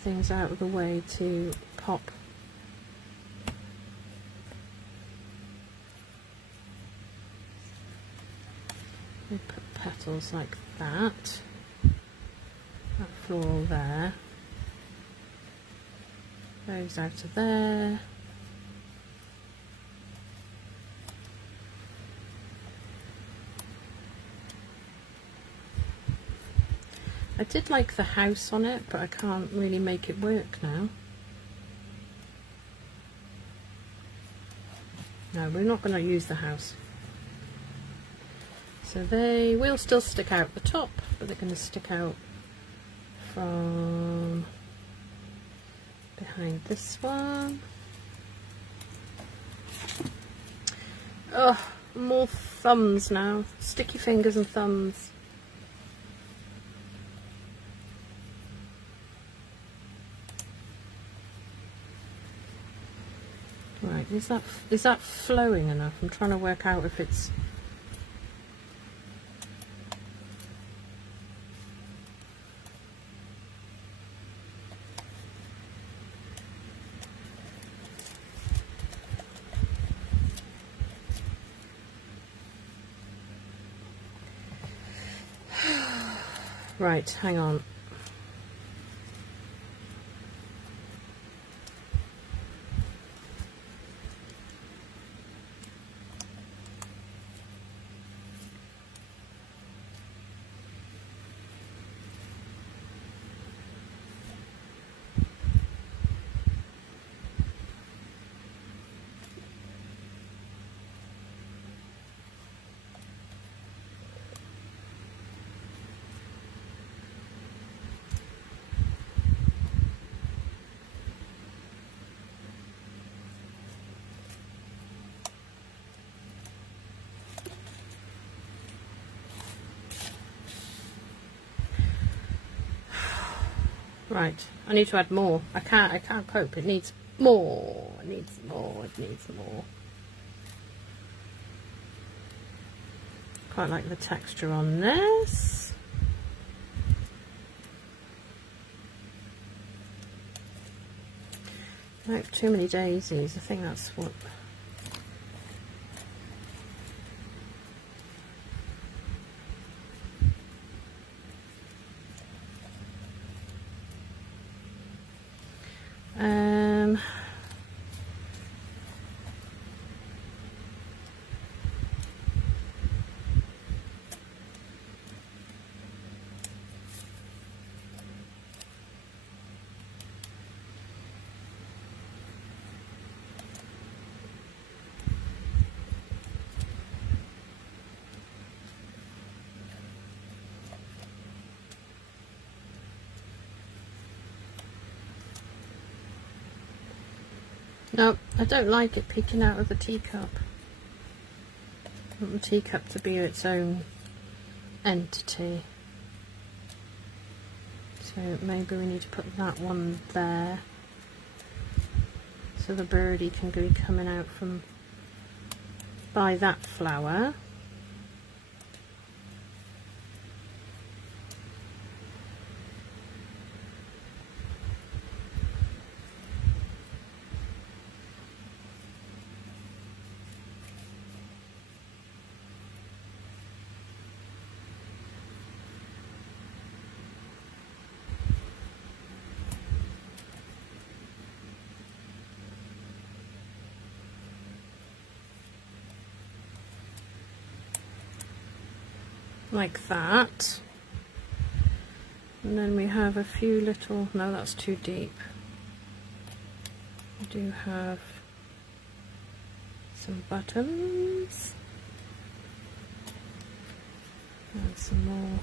things out of the way to pop we put petals like that, that floral there, goes out to there. I did like the house on it, but I can't really make it work now. No, we're not going to use the house. So they will still stick out the top, but they're going to stick out from behind this one. Oh, more thumbs now. Sticky fingers and thumbs. Right, is that flowing enough? I'm trying to work out if it's right, hang on. Right, I need to add more. I can't cope. It needs more. It needs more. It needs more. Quite like the texture on this. I have too many daisies. I think that's what. No, I don't like it peeking out of the teacup. I want the teacup to be its own entity. So maybe we need to put that one there, so the birdie can be coming out from by that flower. Like that. And then we have a few little, no, that's too deep. We do have some buttons and some more.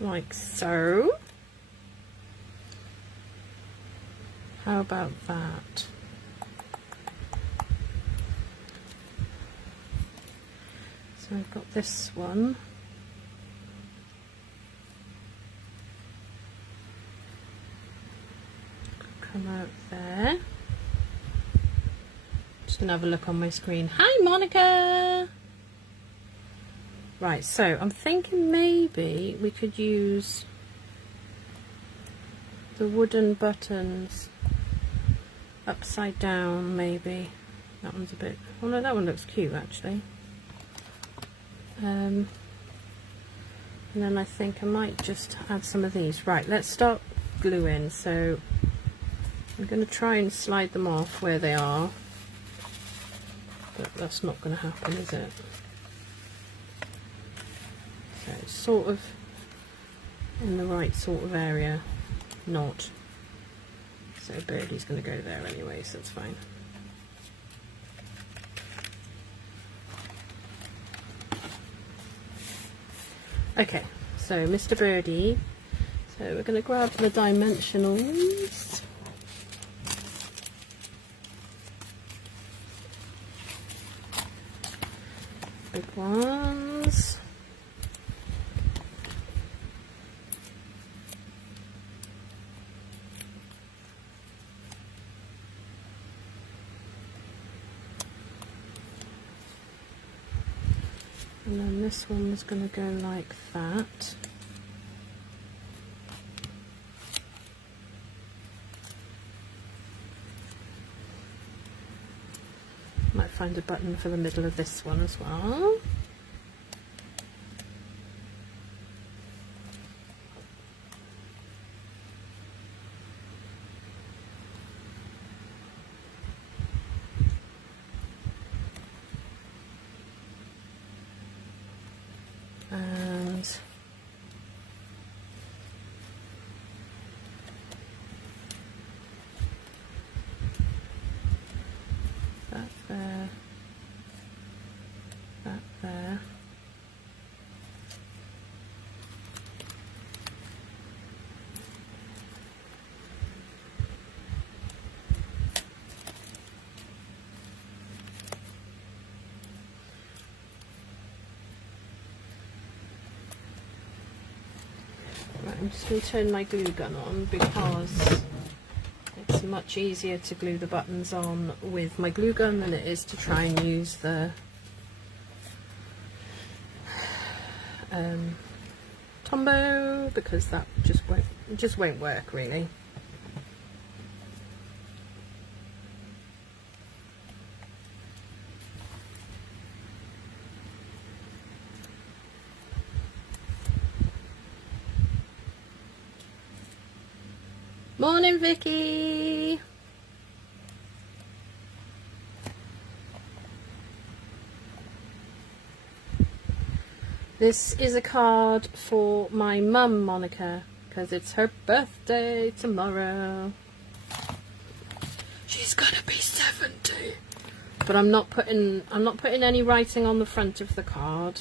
Like so. How about that? So I've got this one. Come out there. Just gonna have a look on my screen. Hi, Monica! Right, so I'm thinking maybe we could use the wooden buttons upside down, maybe. That one's a bit, oh no, that one looks cute actually. And then I think I might just add some of these. Right, let's start gluing. So I'm going to try and slide them off where they are, but that's not going to happen, is it? So it's sort of in the right sort of area, not. So Birdie's going to go there anyway, so it's fine. Okay, so Mr. Birdie, so we're going to grab the dimensionals. Big ones. And then this one is going to go like that. Might find a button for the middle of this one as well. And that there, that there. Right, I'm just going to turn my glue gun on because it's much easier to glue the buttons on with my glue gun than it is to try and use the Tombow, because that just won't work really. Morning, Vicky. This is a card for my mum, Monica, because it's her birthday tomorrow. She's gonna be 70. But I'm not putting any writing on the front of the card,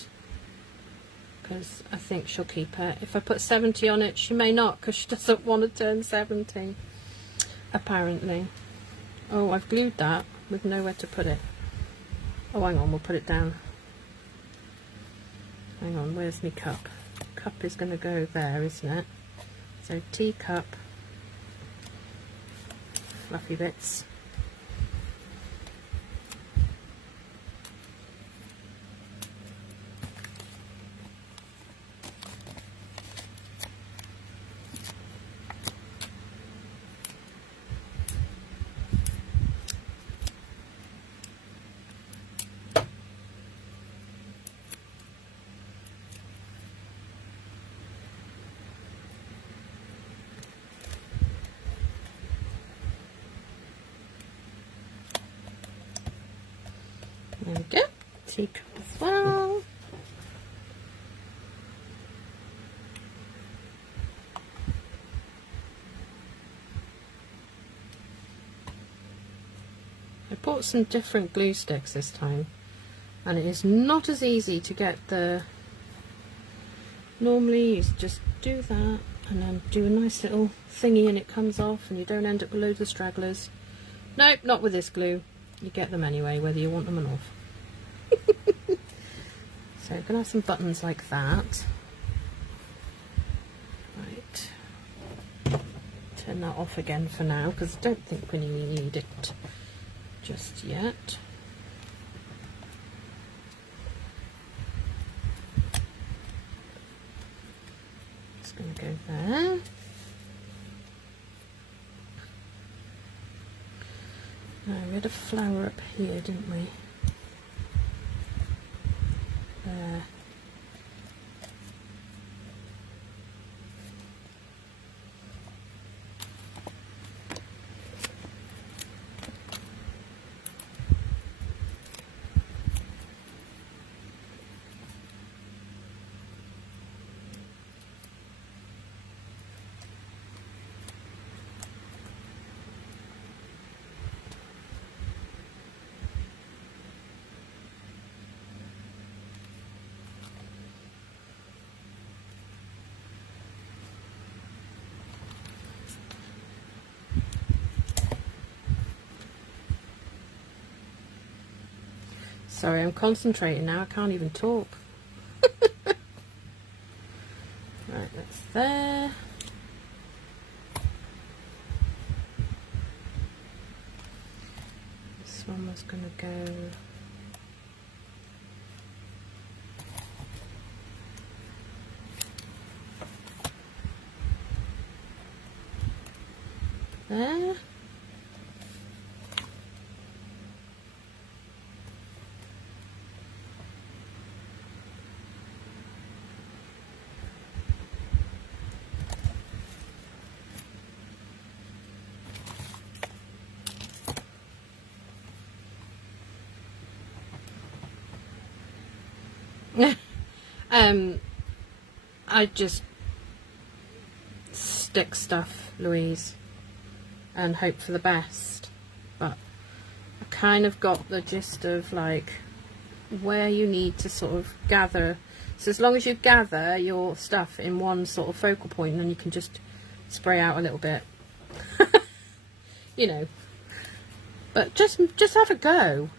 because I think she'll keep it. If I put 70 on it, she may not, because she doesn't want to turn 70, apparently. Oh, I've glued that with nowhere to put it. Oh, hang on, we'll put it down. Hang on, where's my cup? Cup is going to go there, isn't it? So teacup, fluffy bits. There we go, teacup as well. I bought some different glue sticks this time, and it is not as easy to get the... Normally you just do that and then do a nice little thingy and it comes off and you don't end up with loads of stragglers. Nope, not with this glue. You get them anyway, whether you want them or not. So I'm going to have some buttons like that. Right. Turn that off again for now, because I don't think we need it just yet. It's going to go there. No, we had a flower up here, didn't we? There. Sorry, I'm concentrating now, I can't even talk. Right, that's there. This one was going to go... there. I just stick stuff, Louise, and hope for the best, but I kind of got the gist of like where you need to sort of gather. So as long as you gather your stuff in one sort of focal point, then you can just spray out a little bit. You know, but just have a go.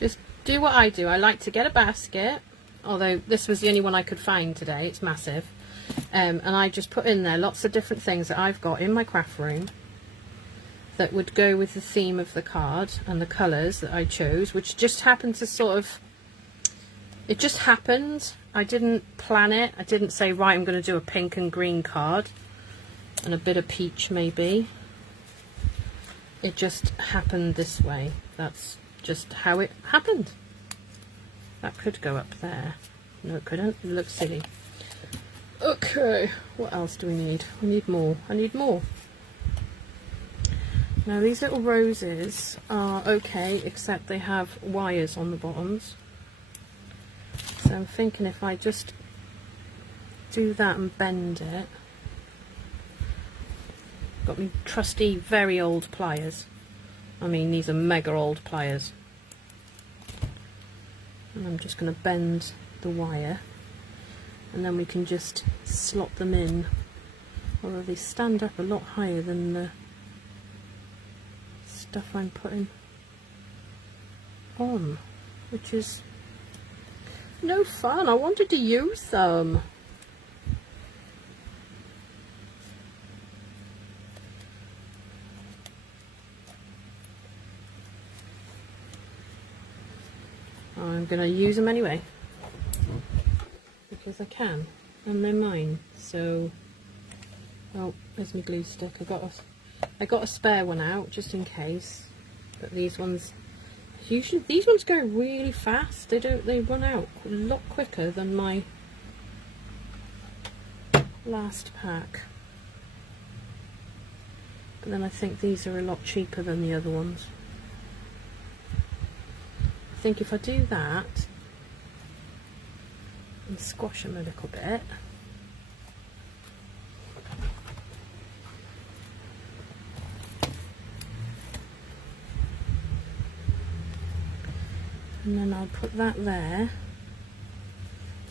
Just do what I do. I like to get a basket, although this was the only one I could find today. It's massive. And I just put in there lots of different things that I've got in my craft room that would go with the theme of the card and the colours that I chose, which just happened to sort of... It just happened. I didn't plan it. I didn't say, right, I'm going to do a pink and green card and a bit of peach maybe. It just happened this way. That's just how it happened. That could go up there. No, it couldn't. It looks silly. Okay, what else do we need? We need more. I need more. Now these little roses are okay, except they have wires on the bottoms. So I'm thinking if I just do that and bend it. Got me trusty, very old pliers. I mean, these are mega old pliers. And I'm just going to bend the wire, and then we can just slot them in. Although they stand up a lot higher than the stuff I'm putting on, which is no fun. I wanted to use them. I'm going to use them anyway because I can, and they're mine. So, oh, there's my glue stick. I got a spare one out just in case. But these ones, usually these ones go really fast. They run out a lot quicker than my last pack. But then I think these are a lot cheaper than the other ones. I think if I do that and squash them a little bit, and then I'll put that there,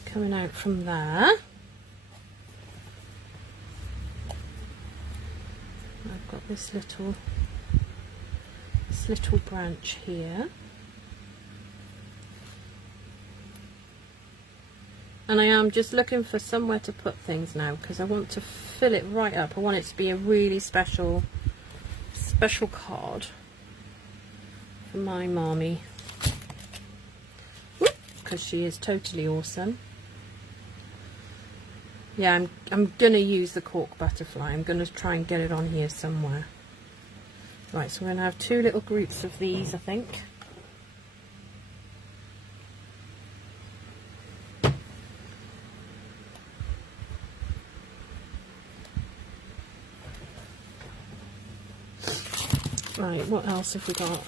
coming out from there. I've got this little branch here. And I am just looking for somewhere to put things now because I want to fill it right up. I want it to be a really special card for my mommy, because she is totally awesome. Yeah, I'm gonna use the cork butterfly. I'm gonna try and get it on here somewhere. Right, so we're gonna have two little groups of these, I think. Right, what else have we got?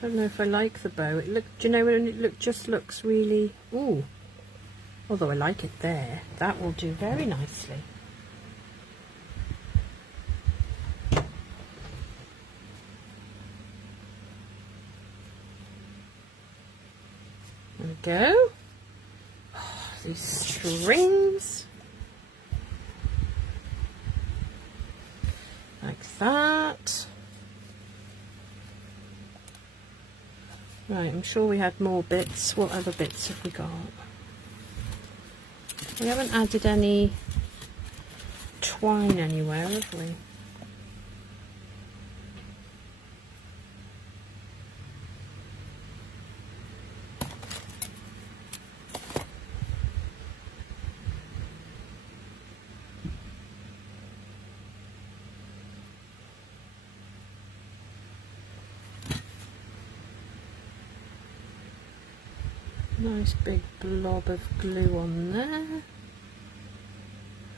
Don't know if I like the bow. Do you know when it just looks really, ooh. Although I like it there, that will do very nicely. There we go. Oh, these strings. Like that. Right, I'm sure we had more bits. What other bits have we got? We haven't added any twine anywhere, have we? Nice big blob of glue on there,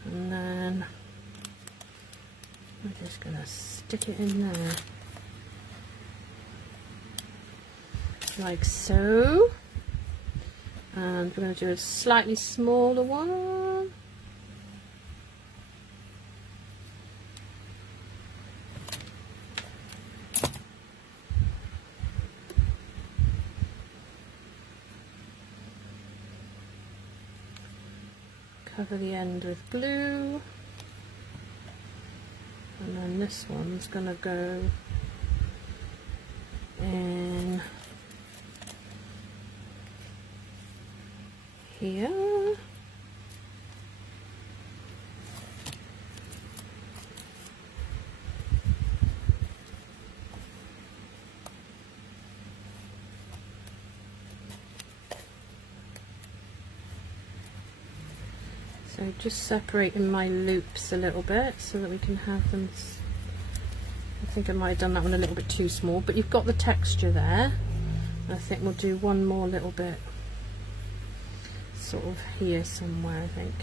and then I'm just going to stick it in there like so, and we're going to do a slightly smaller one. Cover the end with glue, and then this one's going to go in here. So just separating my loops a little bit so that we can have them I think I might have done that one a little bit too small, but you've got the texture there. I think we'll do one more little bit sort of here somewhere, I think.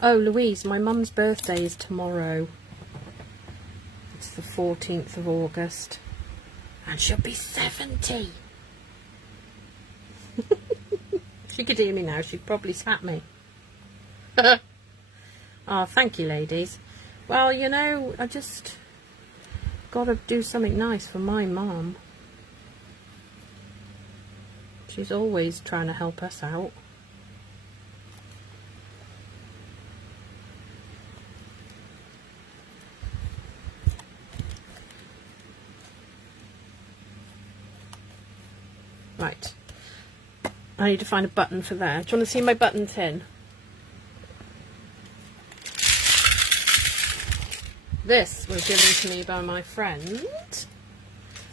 Oh, Louise, my mum's birthday is tomorrow. It's the 14th of August. And she'll be 70. If she could hear me now, she'd probably slap me. Oh, thank you, ladies. Well, you know, I just got to do something nice for my mum. She's always trying to help us out. Right. I need to find a button for there. Do you want to see my button tin? This was given to me by my friend.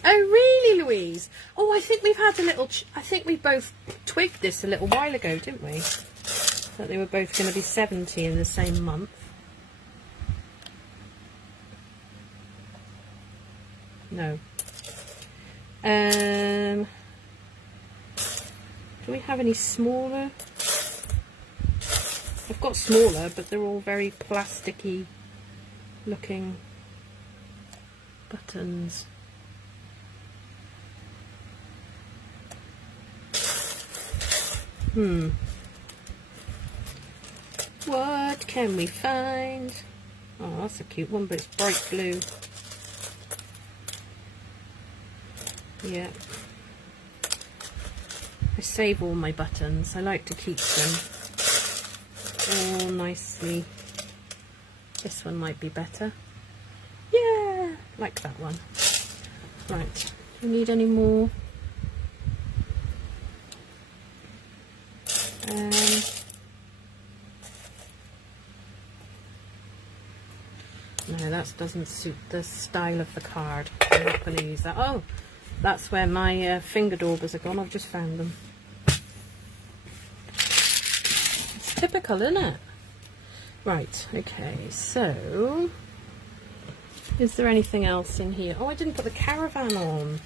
Oh, really, Louise? Oh, I think we've had a little... I think we both twigged this a little while ago, didn't we? That they were both going to be 70 in the same month. No. Do we have any smaller? I've got smaller, but they're all very plasticky looking buttons. What can we find? Oh, that's a cute one, but it's bright blue. Yeah. I save all my buttons. I like to keep them all nicely. This one might be better. Yeah, like that one. Right, do you need any more? No, that doesn't suit the style of the card. I'm not going to use that. Oh, that's where my finger daubers are gone. I've just found them. It's typical, isn't it? Right, okay, so is there anything else in here? Oh, I didn't put the caravan on.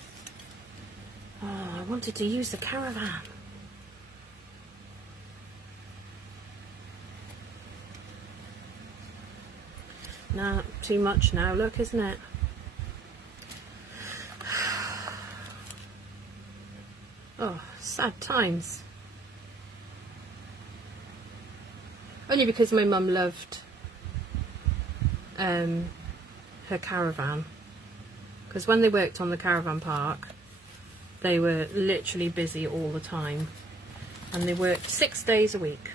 Oh, I wanted to use the caravan. Nah, too much now, look, isn't it? Oh, sad times. Only because my mum loved her caravan. Because when they worked on the caravan park, they were literally busy all the time. And they worked 6 days a week.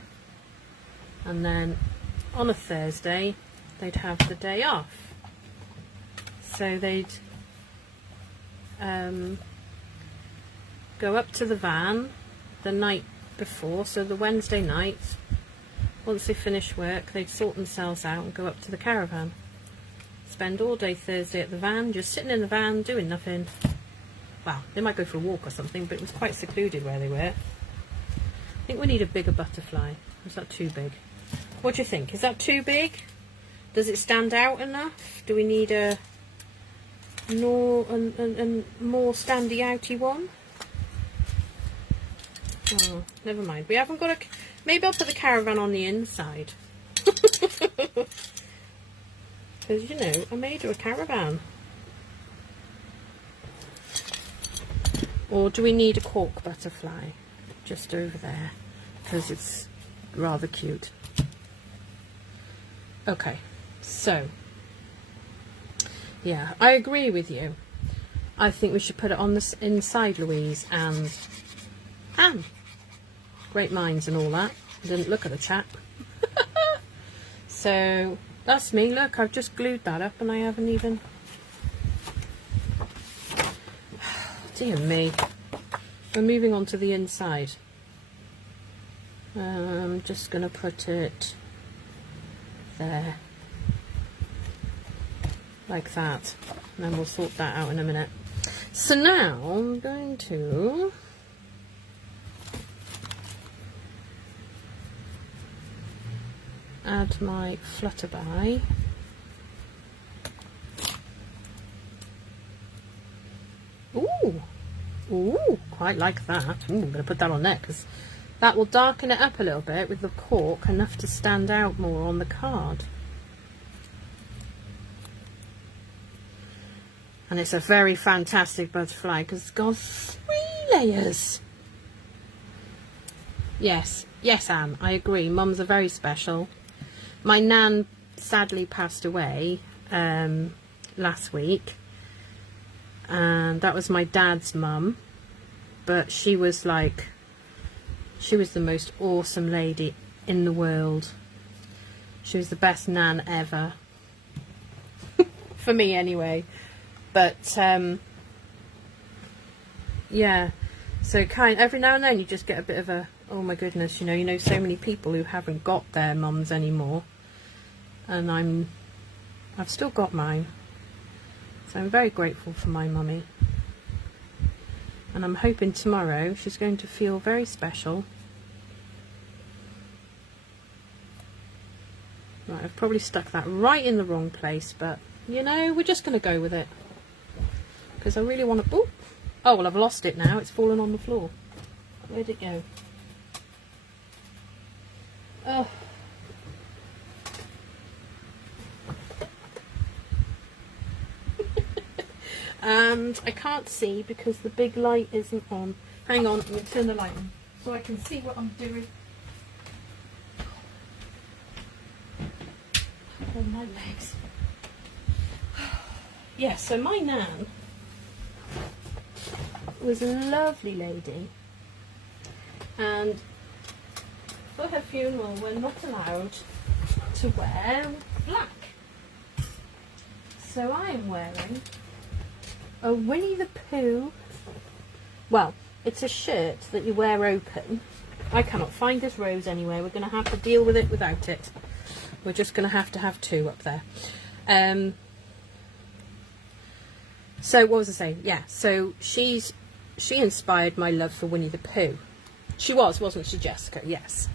And then on a Thursday, they'd have the day off. So they'd go up to the van the night before, so the Wednesday night. Once they finished work, they'd sort themselves out and go up to the caravan. Spend all day Thursday at the van, just sitting in the van, doing nothing. Well, they might go for a walk or something, but it was quite secluded where they were. I think we need a bigger butterfly. Is that too big? What do you think? Is that too big? Does it stand out enough? Do we need a more standy outy one? Oh, never mind. We haven't got a... Maybe I'll put the caravan on the inside. Because, you know, I made her a caravan. Or do we need a cork butterfly just over there? Because it's rather cute. Okay, so, yeah, I agree with you. I think we should put it on the inside, Louise, and Anne. Great minds and all that. I didn't look at the chat. So that's me. Look, I've just glued that up and I haven't even... Dear me. We're moving on to the inside. I'm just going to put it there. Like that. And then we'll sort that out in a minute. So now I'm going to... add my flutterby. Ooh, ooh, quite like that. Ooh, I'm going to put that on there because that will darken it up a little bit with the cork, enough to stand out more on the card. And it's a very fantastic butterfly because it's got 3 layers. Yes, yes, Anne, I agree. Mums are very special. My nan sadly passed away last week, and that was my dad's mum. But she was the most awesome lady in the world. She was the best nan ever. For me, anyway. But yeah, so every now and then you just get a bit of a, oh my goodness, you know so many people who haven't got their mums anymore, and I've still got mine, so I'm very grateful for my mummy, and I'm hoping tomorrow she's going to feel very special. Right, I've probably stuck that right in the wrong place, but you know, we're just going to go with it. Because I really want to... Ooh. Oh, well, I've lost it now. It's fallen on the floor. Where'd it go? Oh. And I can't see because the big light isn't on. Hang on, let me turn the light on so I can see what I'm doing. Oh, my legs. Yeah, so my nan was a lovely lady, and for her funeral we're not allowed to wear black, so I am wearing a Winnie the Pooh, well, it's a shirt that you wear open. I cannot find this rose anywhere. We're going to have to deal with it without it. We're just going to have 2 up there. So what was I saying? Yeah, so she inspired my love for Winnie the Pooh. She wasn't she, Jessica? Yes.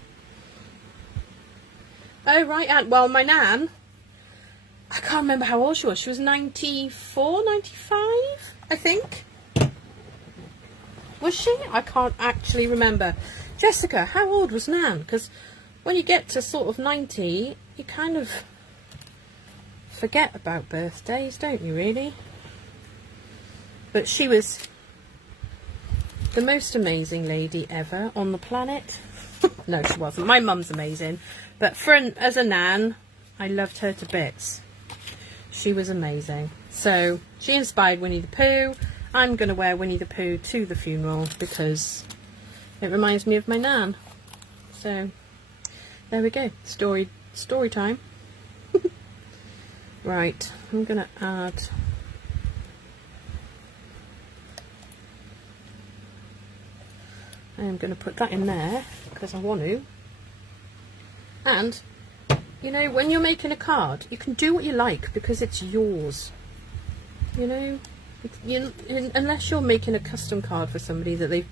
Oh, right, Aunt. Well, my nan, I can't remember how old she was. She was 94, 95, I think. Was she? I can't actually remember. Jessica, how old was Nan? Because when you get to sort of 90, you kind of forget about birthdays, don't you, really? But she was the most amazing lady ever on the planet. No, she wasn't. My mum's amazing. But as a nan, I loved her to bits. She was amazing. So she inspired Winnie the Pooh. I'm going to wear Winnie the Pooh to the funeral because it reminds me of my nan. So there we go. Story time. Right, I'm going to add... I am going to put that in there because I want to. And, you know, when you're making a card, you can do what you like because it's yours. You know, unless you're making a custom card for somebody that they've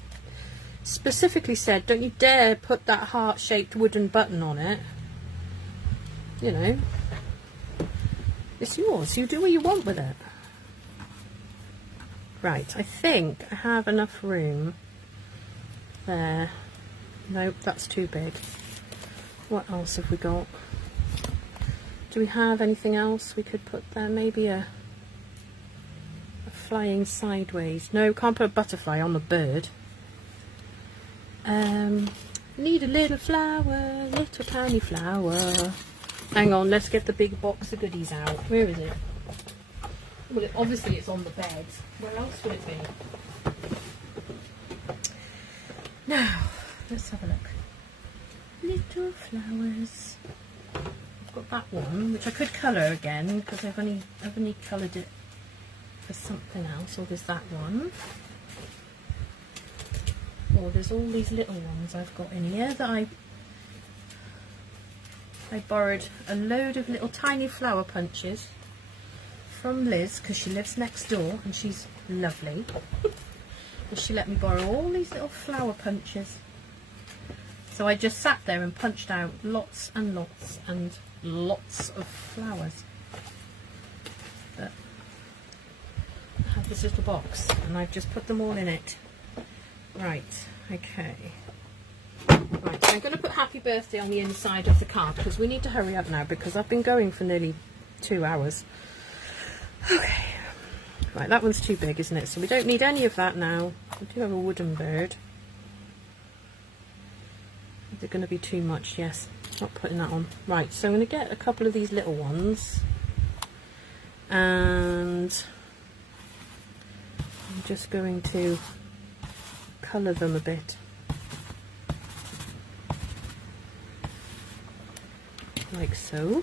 specifically said, don't you dare put that heart-shaped wooden button on it. You know, it's yours. You do what you want with it. Right, I think I have enough room there. Nope, that's too big. What else have we got? Do we have anything else we could put there? Maybe a flying sideways. No, can't put a butterfly on the bird. Need a little flower, little tiny flower. Hang on, let's get the big box of goodies out. Where is it? Well, obviously it's on the bed. Where else would it be? Now, let's have a look. Little flowers. I've got that one, which I could colour again because I've only coloured it for something else. Or there's that one. Or there's all these little ones I've got in here that I borrowed a load of little tiny flower punches from Liz because she lives next door and she's lovely. And she let me borrow all these little flower punches. So I just sat there and punched out lots and lots and lots of flowers. But I have this little box and I've just put them all in it. Right, okay. Right, so I'm going to put happy birthday on the inside of the card because we need to hurry up now because I've been going for nearly 2 hours. Okay. Right, that one's too big, isn't it? So we don't need any of that now. We do have a wooden bird. Is it going to be too much? Yes, not putting that on. Right, so I'm going to get a couple of these little ones. And I'm just going to colour them a bit. Like so.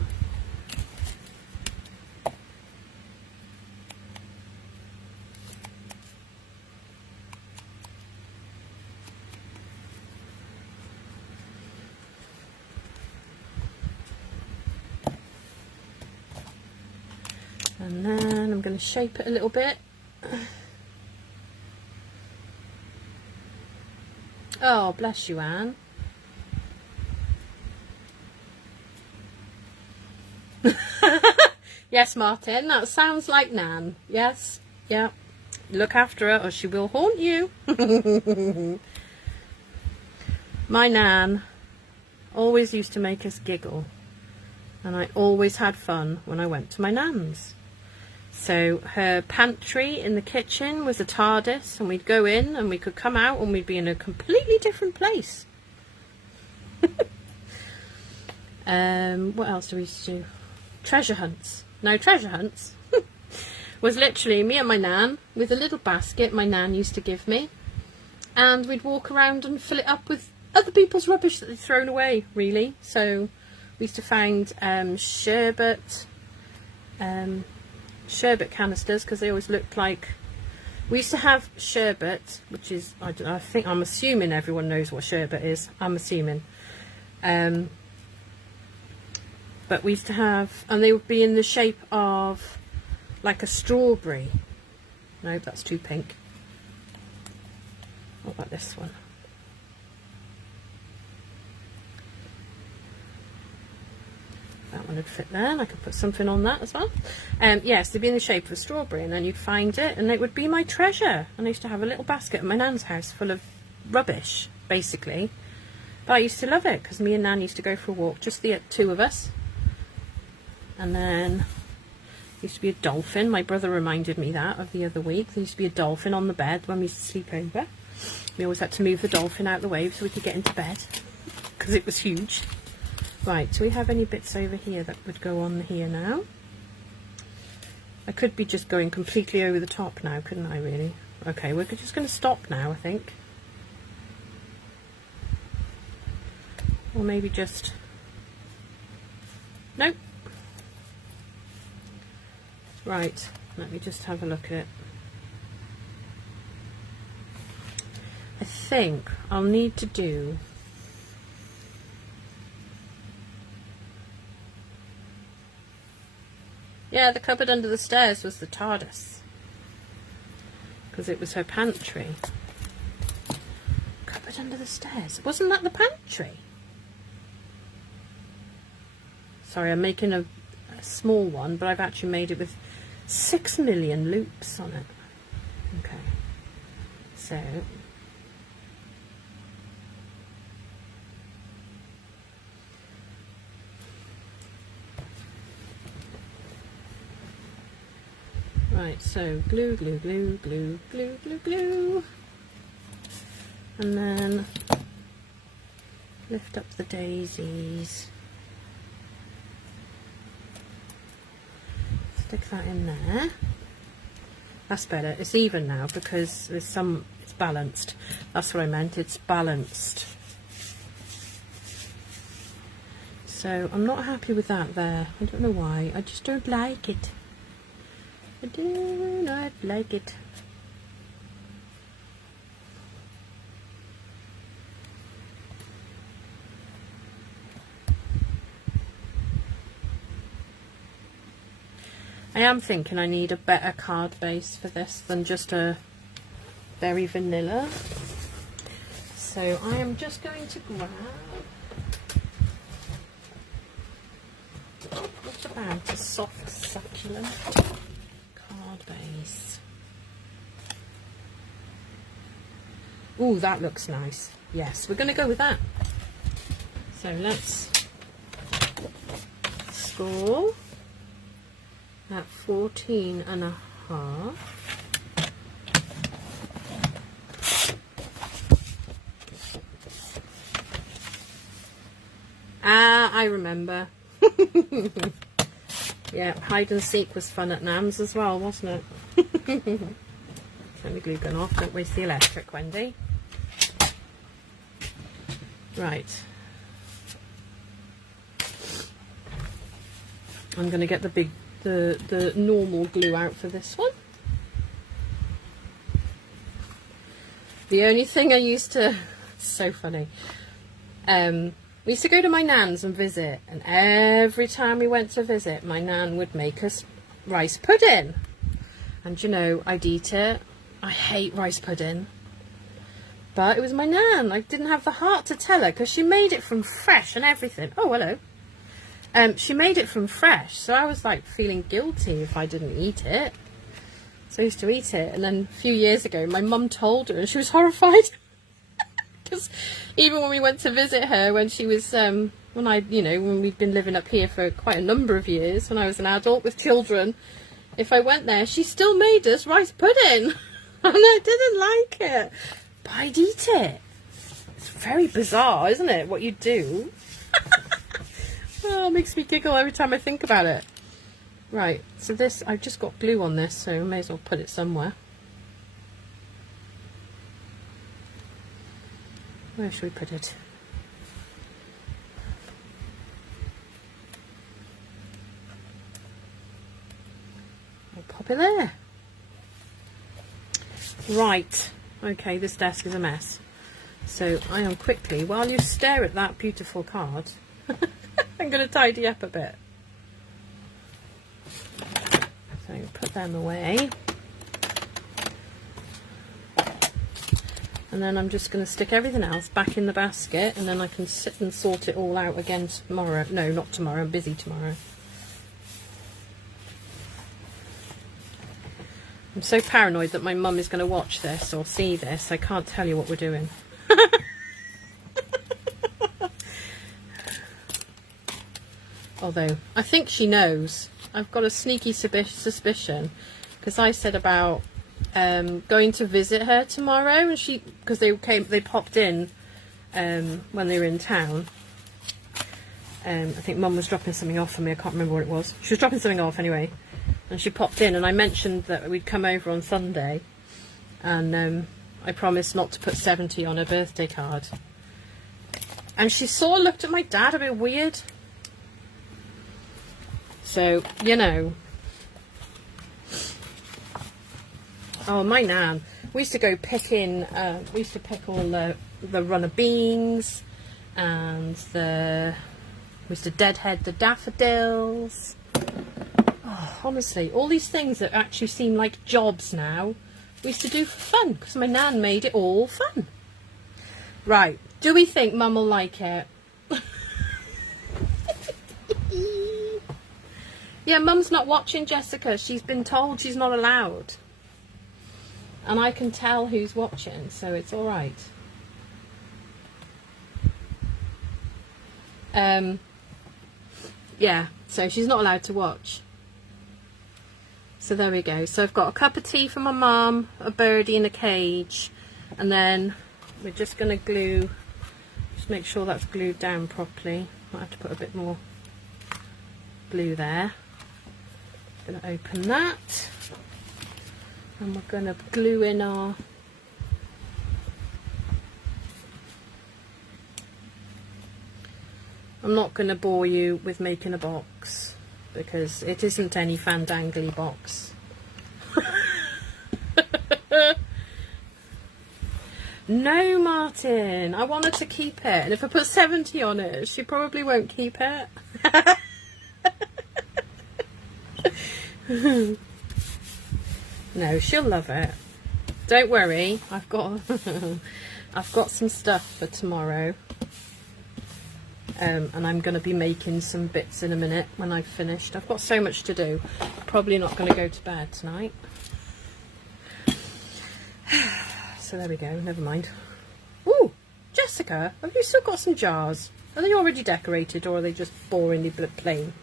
And then I'm going to shape it a little bit. Oh, bless you, Anne. Yes, Martin, that sounds like Nan. Yes, yeah. Look after her or she will haunt you. My Nan always used to make us giggle. And I always had fun when I went to my Nan's. So her pantry in the kitchen was a TARDIS, and we'd go in and we could come out and we'd be in a completely different place. What else do we used to do? Treasure hunts. No, treasure hunts was literally me and my Nan with a little basket my Nan used to give me, and we'd walk around and fill it up with other people's rubbish that they'd thrown away, really. So we used to find sherbet canisters because they always looked like. We used to have sherbet, which is I'm assuming everyone knows what sherbet is. I'm assuming, but we used to have, and they would be in the shape of like a strawberry. No, that's too pink. What about this one? That one would fit there, and I could put something on that as well. Yes, they'd be in the shape of a strawberry, and then you'd find it, and it would be my treasure. And I used to have a little basket at my Nan's house full of rubbish, basically. But I used to love it, because me and Nan used to go for a walk, just the two of us. And then there used to be a dolphin. My brother reminded me that of the other week. There used to be a dolphin on the bed when we used to sleep over. We always had to move the dolphin out of the way so we could get into bed, because it was huge. Right, do we have any bits over here that would go on here now? I could be just going completely over the top now, couldn't I, really? Okay, we're just going to stop now, I think. Or maybe just... Nope. Right, let me just have a look at it. I think I'll need to do... Yeah, the cupboard under the stairs was the TARDIS, because it was her pantry. Cupboard under the stairs. Wasn't that the pantry? Sorry, I'm making a small one, but I've actually made it with 6 million loops on it. Okay. So... Right, so glue, glue, glue, glue, glue, glue, glue. And then lift up the daisies. Stick that in there. That's better. It's even now because there's some, it's balanced. That's what I meant, it's balanced. So I'm not happy with that there. I don't know why. I just don't like it. I do not like it. I am thinking I need a better card base for this than just a very vanilla. so I am just going to grab, what about a soft succulent card base? Ooh, that looks nice. Yes, we're going to go with that. So let's score at 14.5. Ah, I remember. Yeah, hide and seek was fun at NAMS as well, wasn't it? Turn the glue gun off, don't waste the electric, Wendy. Right. I'm going to get the normal glue out for this one. The only thing I used to, so funny, we used to go to my nan's and visit, and every time we went to visit, my nan would make us rice pudding. And you know, I'd eat it. I hate rice pudding. But it was my nan. I didn't have the heart to tell her because she made it from fresh and everything. Oh, hello. She made it from fresh, so I was like feeling guilty if I didn't eat it. So I used to eat it, and then a few years ago, my mum told her, and she was horrified. Because even when we went to visit her, when she was, when we'd been living up here for quite a number of years, when I was an adult with children, if I went there, she still made us rice pudding, and I didn't like it, but I'd eat it. It's very bizarre, isn't it, what you do? Oh, it makes me giggle every time I think about it. Right, so this, I've just got glue on this, so I may as well put it somewhere. Where should we put it? I'll pop it there. Right, okay, this desk is a mess. So I am quickly, while you stare at that beautiful card, I'm going to tidy up a bit. So put them away. And then I'm just going to stick everything else back in the basket, and then I can sit and sort it all out again tomorrow. No, not tomorrow, I'm busy tomorrow. I'm so paranoid that my mum is going to watch this or see this, I can't tell you what we're doing. Although, I think she knows. I've got a sneaky suspicion, because I said about going to visit her tomorrow, and because they popped in when they were in town. I think Mum was dropping something off for me. I can't remember what it was. She was dropping something off anyway, and she popped in, and I mentioned that we'd come over on Sunday, and I promised not to put 70 on her birthday card. And she sort of looked at my dad a bit weird. So, you know. Oh, my nan. We used to go picking, we used to pick all the runner beans, and we used to deadhead the daffodils. Oh, honestly, all these things that actually seem like jobs now, we used to do for fun, because my nan made it all fun. Right, do we think Mum will like it? Yeah, Mum's not watching, Jessica. She's been told she's not allowed. And I can tell who's watching, so it's all right. Yeah, so she's not allowed to watch. So there we go. So I've got a cup of tea for my mum, a birdie in a cage, and then we're just going to glue, just make sure that's glued down properly. Might have to put a bit more glue there. Going to open that, and we're going to glue in our I'm not going to bore you with making a box, because it isn't any fandangly box. No, Martin, I want her to keep it, and if I put 70 on it, she probably won't keep it. No, she'll love it. Don't worry, I've got I've got some stuff for tomorrow. And I'm going to be making some bits in a minute when I've finished. I've got so much to do. Probably not going to go to bed tonight. So there we go, never mind. Ooh, Jessica, have you still got some jars? Are they already decorated or are they just boringly plain?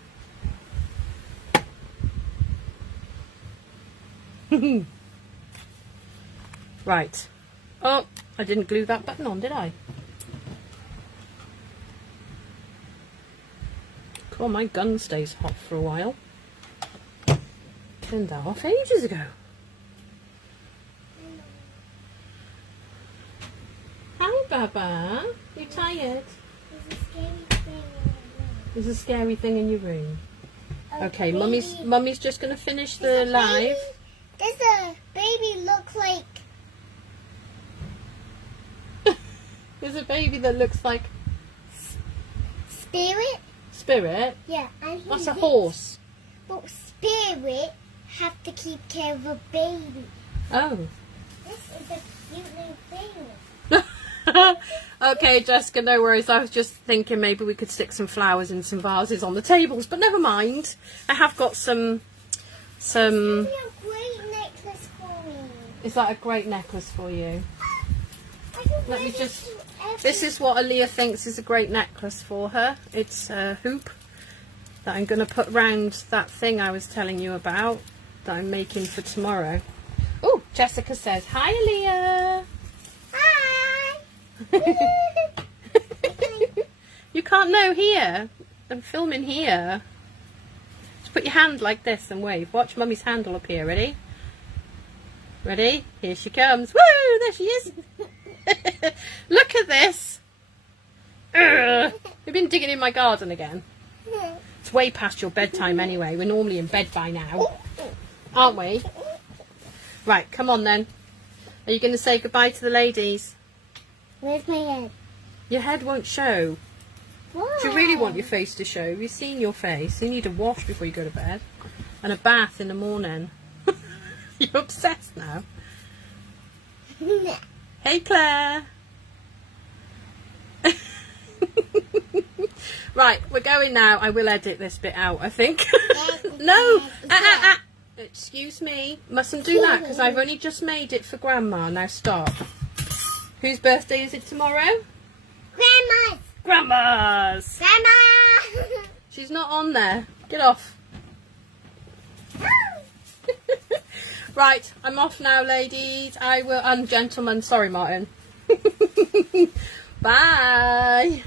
Right. Oh, I didn't glue that button on, did I? Cool, my gun stays hot for a while. Turned that off ages ago. Hi, Baba. You tired? There's a scary thing in your room. Okay, Mummy's just going to finish the live. Does a baby look like... There's a baby that looks like... Spirit? Spirit? Yeah. And That's a horse. But Spirit have to keep care of a baby. Oh. This is a cute new thing. Okay, Jessica, no worries. I was just thinking maybe we could stick some flowers in some vases on the tables, but never mind. I have got some... That'd be a great necklace for me. Is that a great necklace for you? Let me just... Every... This is what Aaliyah thinks is a great necklace for her. It's a hoop that I'm going to put round that thing I was telling you about that I'm making for tomorrow. Oh, Jessica says, hi, Aaliyah. Hi. You can't know here. I'm filming here. Just put your hand like this and wave. Watch Mummy's hand will appear. Ready? Ready? Here she comes. Woo! There she is. Look at this. Ugh. You've been digging in my garden again. It's way past your bedtime anyway. We're normally in bed by now, aren't we? Right, come on then. Are you going to say goodbye to the ladies? Where's my head? Your head won't show. Why? Do you really want your face to show? Have you seen your face? You need a wash before you go to bed. And a bath in the morning. You're obsessed now. Hey, Claire. Right, we're going now. I will edit this bit out, I think. No! Excuse me. Mustn't do that because I've only just made it for Grandma. Now stop. Whose birthday is it tomorrow? Grandma's. Grandma's. Grandma. She's not on there. Get off. Right, I'm off now, ladies. I will, and gentlemen. Sorry, Martin. Bye.